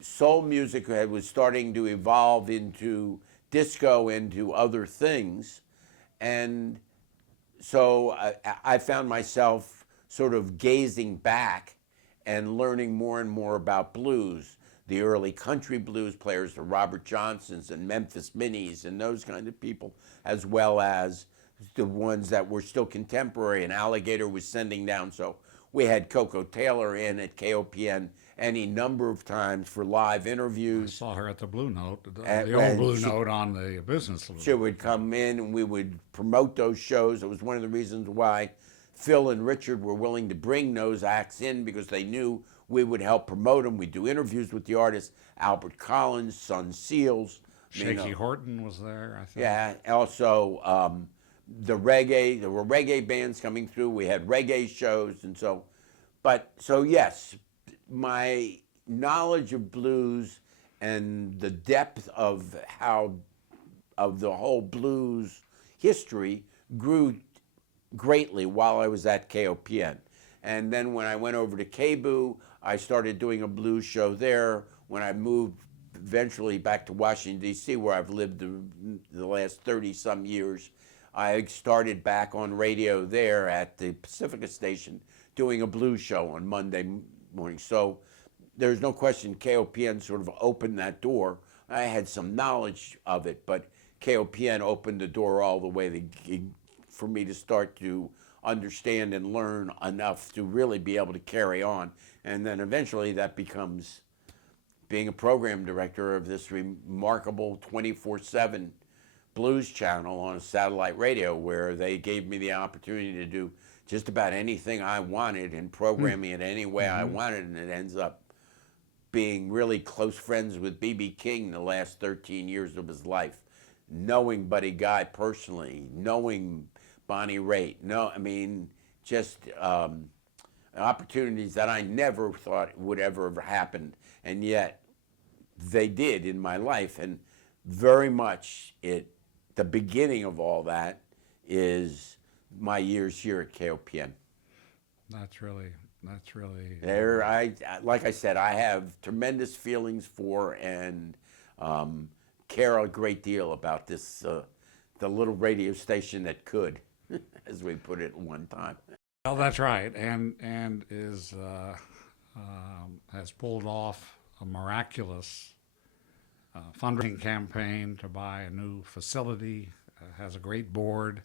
soul music was starting to evolve into disco, into other things, and so I found myself sort of gazing back and learning more and more about blues. The early country blues players, the Robert Johnsons and Memphis Minis and those kind of people, as well as the ones that were still contemporary, and Alligator was sending down. So we had Coco Taylor in at KOPN any number of times for live interviews. I saw her at the Blue Note, the old Blue Note on the business loop. She would come in and we would promote those shows. It was one of the reasons why Phil and Richard were willing to bring those acts in, because they knew we would help promote them. We'd do interviews with the artists, Albert Collins, Son Seals. Shaky Horton was there, I think. Yeah, also the reggae. There were reggae bands coming through. We had reggae shows, and so yes, my knowledge of blues and the depth of the whole blues history grew greatly while I was at KOPN. And then when I went over to KBOO, I started doing a blues show there. When I moved eventually back to Washington, D.C., where I've lived the last 30-some years, I started back on radio there at the Pacifica station doing a blues show on Monday morning. So there's no question KOPN sort of opened that door. I had some knowledge of it, but KOPN opened the door all the way for me to start to understand and learn enough to really be able to carry on. And then eventually that becomes being a program director of this remarkable 24/7 blues channel on a satellite radio, where they gave me the opportunity to do just about anything I wanted and programming it any way I wanted, and it ends up being really close friends with B.B. King the last 13 years of his life, knowing Buddy Guy personally, knowing Bonnie Raitt. Just opportunities that I never thought would ever have happened, and yet they did in my life. And very much the beginning of all that is my years here at KOPN. That's really There, like I said, I have tremendous feelings for and care a great deal about this, the little radio station that could, as we put it one time. Well, that's right, and has pulled off a miraculous fundraising campaign to buy a new facility. Has a great board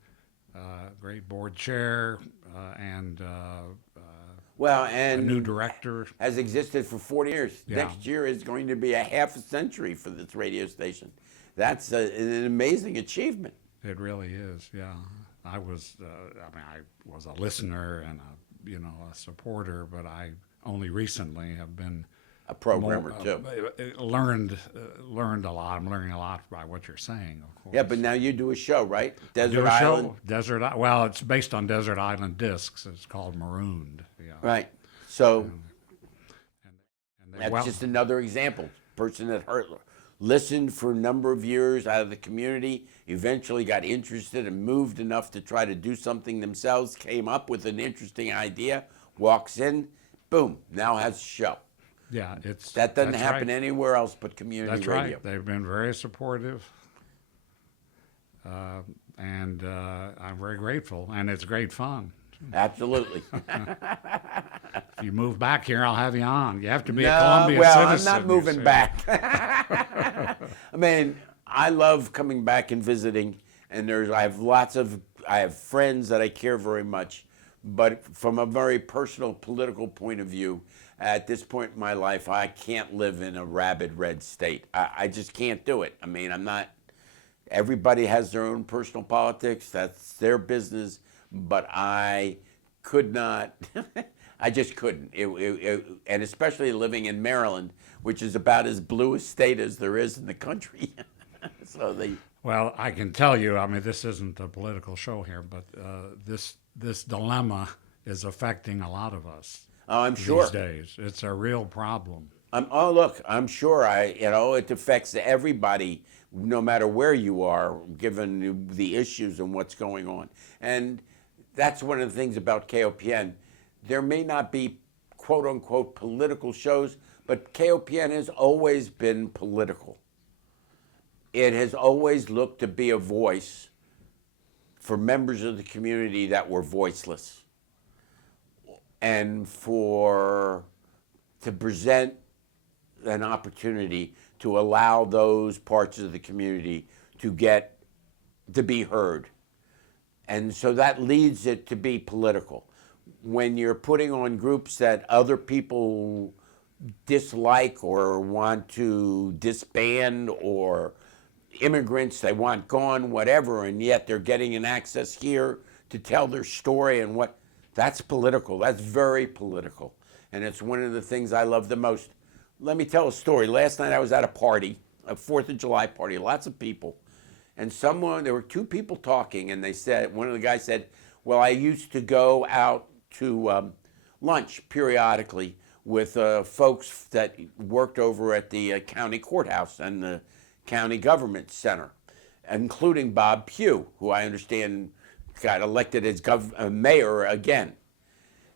chair, and a new director. Has existed for 40 years. Yeah. Next year is going to be a half a century for this radio station. That's an amazing achievement. It really is. Yeah, I was a listener and a supporter, but I only recently have been A programmer too. Learned a lot. I'm learning a lot by what you're saying, of course. Yeah, but now you do a show, right? Do Desert a Island. show, well, it's based on Desert Island Discs. It's called Marooned. Yeah. Right. So And that's just another example. Person that listened for a number of years out of the community, eventually got interested and moved enough to try to do something themselves, came up with an interesting idea, walks in, boom, now has a show. Yeah, That doesn't that's happen right. anywhere else but community That's radio. right. They've been very supportive, and I'm very grateful. And it's great fun. Absolutely. If you move back here, I'll have you on. You have to be a No, Columbia well, citizen. I'm not you moving see. back. I love coming back and visiting, and I have friends that I care very much, but from a very personal political point of view, at this point in my life, I can't live in a rabid red state. I just can't do it. I'm not. Everybody has their own personal politics. That's their business. But I could not. I just couldn't. And especially living in Maryland, which is about as blue a state as there is in the country. Well, I can tell you. This isn't a political show here, but this dilemma is affecting a lot of us. Oh, I'm sure. These days, it's a real problem. Look, I'm sure it affects everybody, no matter where you are, given the issues and what's going on. And that's one of the things about KOPN. There may not be quote unquote political shows, but KOPN has always been political. It has always looked to be a voice for members of the community that were voiceless, and to present an opportunity to allow those parts of the community to be heard. And so that leads it to be political. When you're putting on groups that other people dislike or want to disband, or immigrants they want gone, whatever, and yet they're getting an access here to tell their story, that's political. That's very political. And it's one of the things I love the most. Let me tell a story. Last night I was at a party, a 4th of July party, lots of people. And there were two people talking, and one of the guys said, well, I used to go out to lunch periodically with folks that worked over at the county courthouse and the county government center, including Bob Pugh, who I understand got elected as mayor again.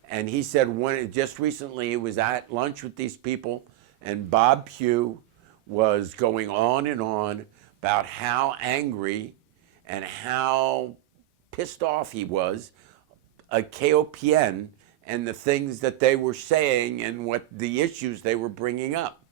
And he said just recently he was at lunch with these people, and Bob Pugh was going on and on about how angry and how pissed off he was at KOPN and the things that they were saying and what the issues they were bringing up.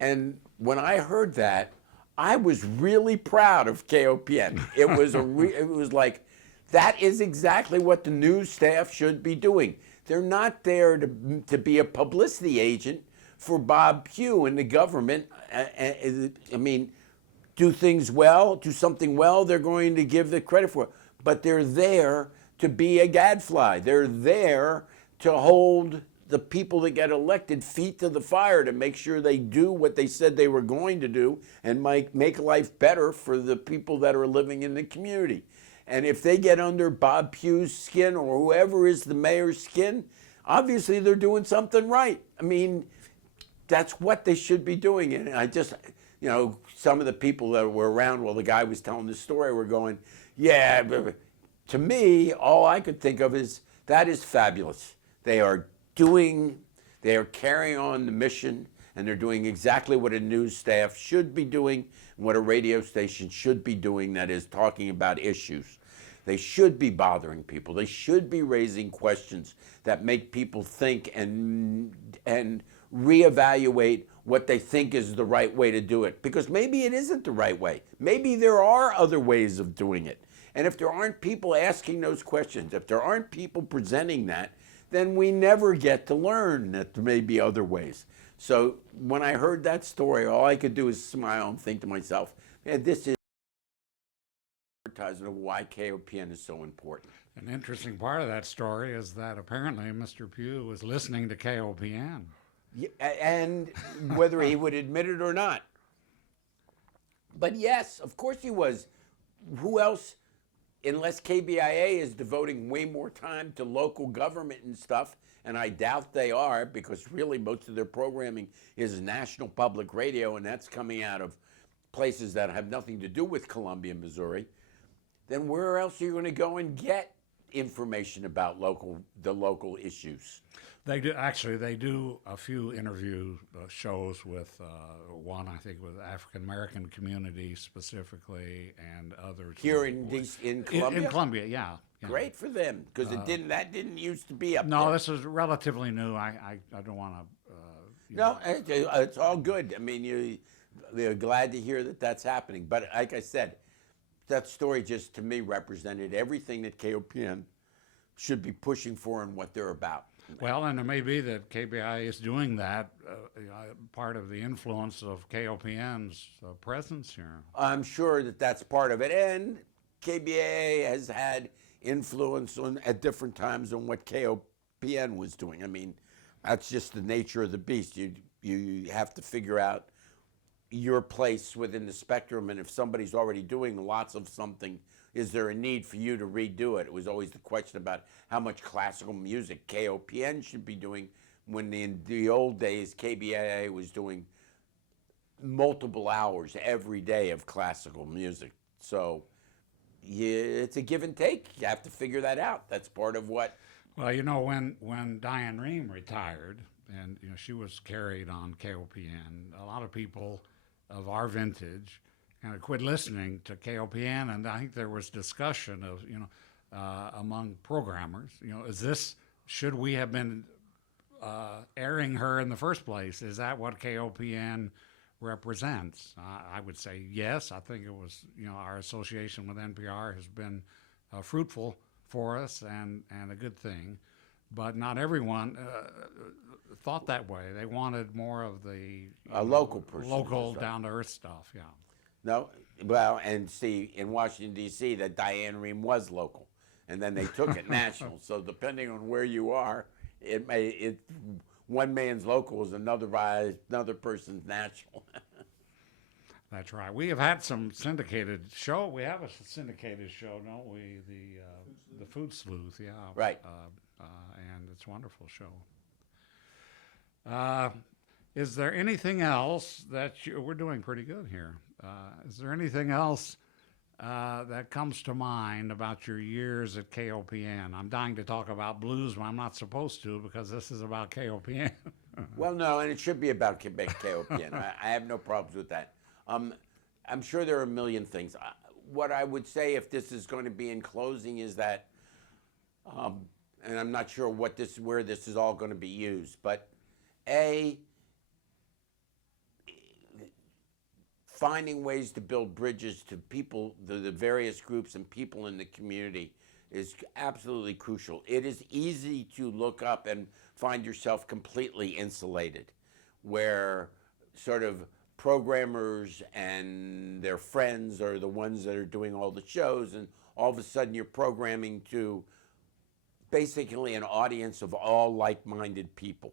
And when I heard that, I was really proud of KOPN. It was like, that is exactly what the news staff should be doing. They're not there to be a publicity agent for Bob Pugh and the government. I mean, do something well, they're going to give the credit for it. But they're there to be a gadfly. They're there to hold the people that get elected feet to the fire to make sure they do what they said they were going to do and make life better for the people that are living in the community. And if they get under Bob Pugh's skin or whoever is the mayor's skin, obviously they're doing something right. I mean, that's what they should be doing. And I just, some of the people that were around while the guy was telling the story were going, yeah, to me, all I could think of is that is fabulous. They are carrying on the mission, and they're doing exactly what a news staff should be doing and what a radio station should be doing, that is talking about issues. They should be bothering people. They should be raising questions that make people think and reevaluate what they think is the right way to do it. Because maybe it isn't the right way. Maybe there are other ways of doing it. And if there aren't people asking those questions, if there aren't people presenting that, then we never get to learn that there may be other ways. So when I heard that story, all I could do is smile and think to myself, man, this is advertisement of why KOPN is so important. An interesting part of that story is that apparently Mr. Pugh was listening to KOPN. Yeah, and whether he would admit it or not. But yes, of course he was. Who else, unless KBIA is devoting way more time to local government and stuff, and I doubt they are, because really most of their programming is national public radio, and that's coming out of places that have nothing to do with Columbia, Missouri, then where else are you going to go and get information about the local issues? They do a few interview shows with one, I think, with African American community specifically, and others here in Columbia. In Columbia, yeah. Great for them, because that didn't used to be up there. No, this is relatively new. I don't want to. No, it's all good. I mean, they're glad to hear that that's happening. But like I said, that story just to me represented everything that KOPN should be pushing for and what they're about. Well, and it may be that KBI is doing that, part of the influence of KOPN's presence here. I'm sure that that's part of it. And KBA has had influence at different times on what KOPN was doing. I mean, that's just the nature of the beast. You have to figure out your place within the spectrum, and if somebody's already doing lots of something, is there a need for you to redo it? It was always the question about how much classical music KOPN should be doing, when in the old days KBAA was doing multiple hours every day of classical music. So it's a give and take. You have to figure that out. That's part of what. Well, when Diane Rehm retired, and she was carried on KOPN, a lot of people of our vintage kind of quit listening to KOPN, and I think there was discussion of, among programmers, should we have been airing her in the first place? Is that what KOPN represents? I would say yes. I think it was, our association with NPR has been fruitful for us and a good thing, but not everyone thought that way. They wanted more of the local down-to-earth stuff, yeah. No, well, and see, in Washington, D.C., that Diane Rehm was local, and then they took it national. So depending on where you are, one man's local is another person's national. That's right. We have had some syndicated show. We have a syndicated show, don't we? The Food Sleuth, yeah. Right. And it's a wonderful show. Is there anything else we're doing pretty good here? Is there anything else that comes to mind about your years at KOPN? I'm dying to talk about blues, but I'm not supposed to because this is about KOPN. Well, no, and it should be about KOPN. I have no problems with that. I'm sure there are a million things. What I would say, if this is going to be in closing, is that, and I'm not sure where this is all going to be used, but finding ways to build bridges to people, the various groups and people in the community is absolutely crucial. It is easy to look up and find yourself completely insulated, where sort of programmers and their friends are the ones that are doing all the shows, and all of a sudden you're programming to basically an audience of all like-minded people.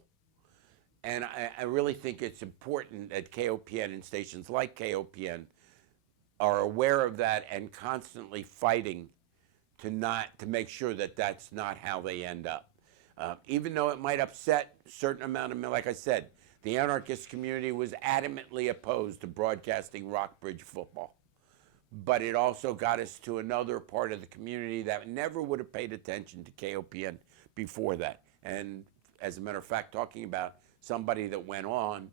And I really think it's important that KOPN and stations like KOPN are aware of that and constantly fighting to make sure that that's not how they end up. Even though it might upset a certain amount of, like I said, the anarchist community was adamantly opposed to broadcasting Rockbridge football. But it also got us to another part of the community that never would have paid attention to KOPN before that. And as a matter of fact, talking about somebody that went on,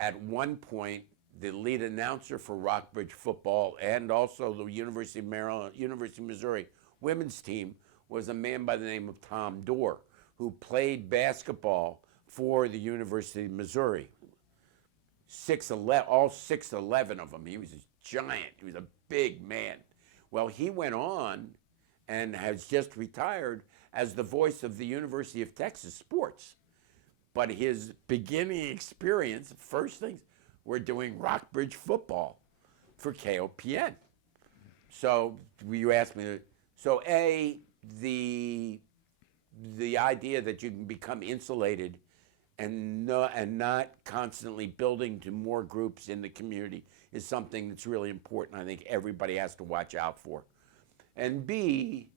at one point, the lead announcer for Rockbridge football and also the University of Maryland, University of Missouri women's team was a man by the name of Tom Dorr, who played basketball for the University of Missouri. 6'11", all 6'11" of them. He was a giant. He was a big man. Well, he went on and has just retired as the voice of the University of Texas sports. But his beginning experience, first things, were doing Rockbridge football for KOPN. So you asked me, so the idea that you can become insulated and not constantly building to more groups in the community is something that's really important. I think everybody has to watch out for. And B,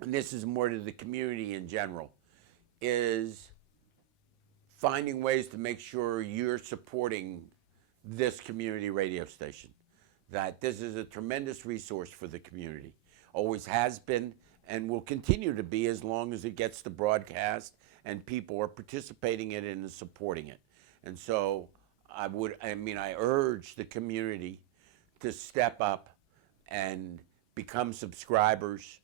and this is more to the community in general, is finding ways to make sure you're supporting this community radio station, that this is a tremendous resource for the community. Always has been and will continue to be as long as it gets to broadcast and people are participating in it and supporting it. And so I urge the community to step up and become subscribers,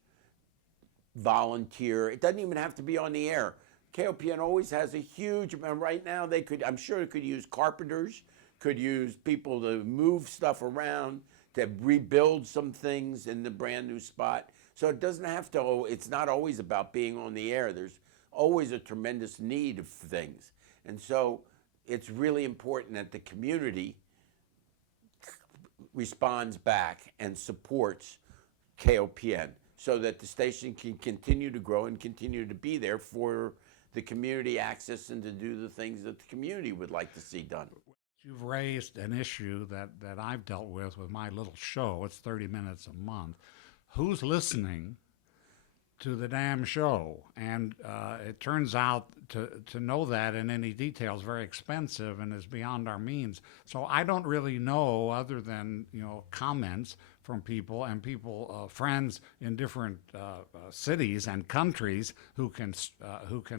volunteer. It doesn't even have to be on the air. KOPN always has a huge amount. Right now, I'm sure it could use carpenters, could use people to move stuff around, to rebuild some things in the brand new spot. So it doesn't have to, it's not always about being on the air. There's always a tremendous need of things. And so it's really important that the community responds back and supports KOPN so that the station can continue to grow and continue to be there for the community access and to do the things that the community would like to see done. You've raised an issue that I've dealt with my little show. It's 30 minutes a month. Who's listening to the damn show? And it turns out to know that in any detail is very expensive and is beyond our means. So I don't really know, other than comments from people and friends in different cities and countries who can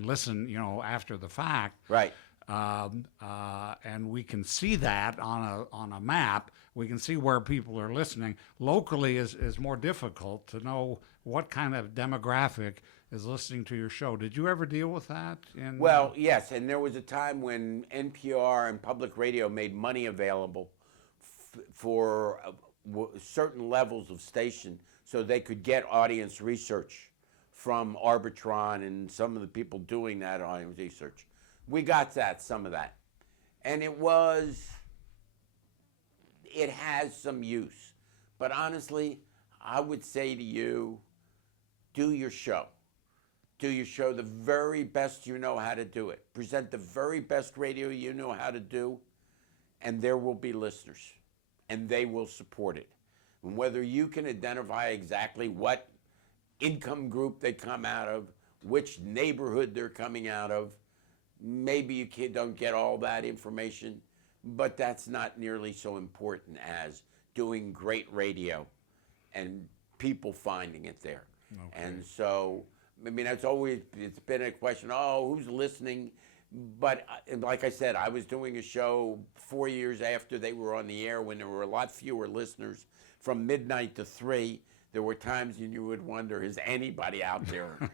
listen after the fact. Right. And we can see that on a map. We can see where people are listening. Locally is more difficult to know what kind of demographic is listening to your show. Did you ever deal with that? Well, yes, and there was a time when NPR and public radio made money available for certain levels of station so they could get audience research from Arbitron and some of the people doing that audience research. We got some of that. And it has some use. But honestly, I would say to you, do your show. Do your show the very best you know how to do it. Present the very best radio you know how to do, and there will be listeners. and they will support it. And whether you can identify exactly what income group they come out of, which neighborhood they're coming out of, maybe you don't get all that information, but that's not nearly so important as doing great radio and people finding it there. Okay. And so, I mean, it's been a question, oh, who's listening? But like I said, I was doing a show 4 years after they were on the air when there were a lot fewer listeners, from midnight to 3. There were times when you would wonder, is anybody out there?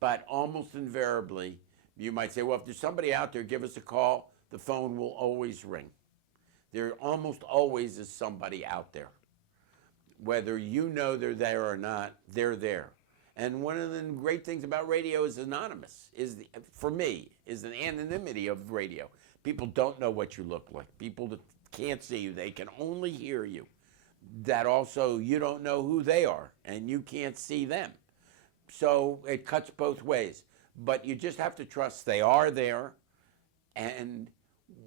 But almost invariably, you might say, well, if there's somebody out there, give us a call. The phone will always ring. There almost always is somebody out there. Whether you know they're there or not, they're there. And one of the great things about radio is anonymous, for me, is the anonymity of radio. People don't know what you look like. People that can't see you, they can only hear you. That also, you don't know who they are, and you can't see them. So it cuts both ways. But you just have to trust they are there, and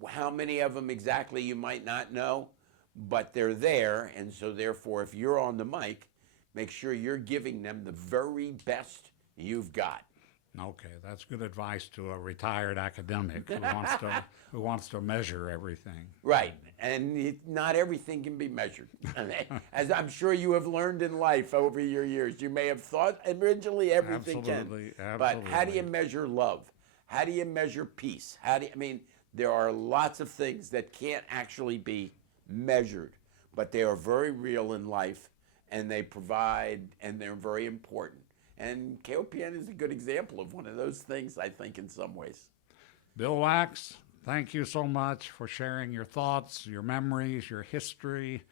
how many of them exactly you might not know, but they're there, and so therefore, if you're on the mic, make sure you're giving them the very best you've got. Okay, that's good advice to a retired academic who wants to measure everything. Right, and not everything can be measured. As I'm sure you have learned in life over your years, you may have thought originally everything Absolutely, can. But how do you measure love? How do you measure peace? There are lots of things that can't actually be measured, but they are very real in life, and they provide, and they're very important. And KOPN is a good example of one of those things, I think, in some ways. Bill Wax, thank you so much for sharing your thoughts, your memories, your history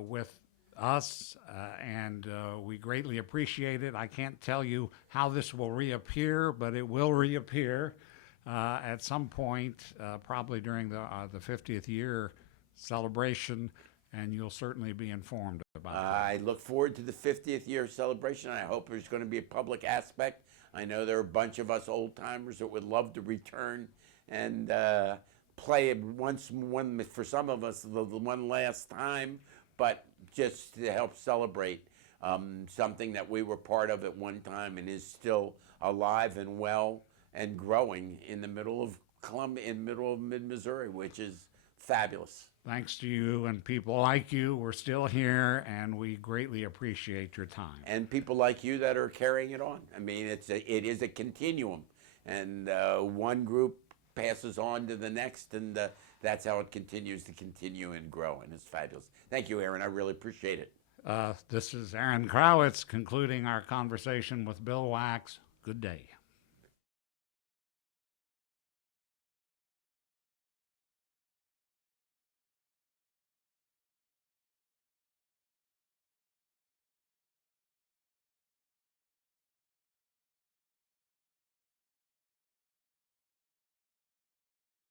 with us, and we greatly appreciate it. I can't tell you how this will reappear, but it will reappear at some point, probably during the 50th year celebration, and you'll certainly be informed about that. I look forward to the 50th year celebration. I hope there's going to be a public aspect. I know there are a bunch of us old timers that would love to return and play it for some of us, the one last time, but just to help celebrate something that we were part of at one time and is still alive and well and growing in the middle of Columbia, in the middle of mid-Missouri, which is fabulous. Thanks to you and people like you, we're still here, and we greatly appreciate your time. And people like you that are carrying it on. I mean, it is a continuum, and one group passes on to the next, and that's how it continues to continue and grow, and it's fabulous. Thank you, Aaron. I really appreciate it. This is Aaron Krawitz concluding our conversation with Bill Wax. Good day.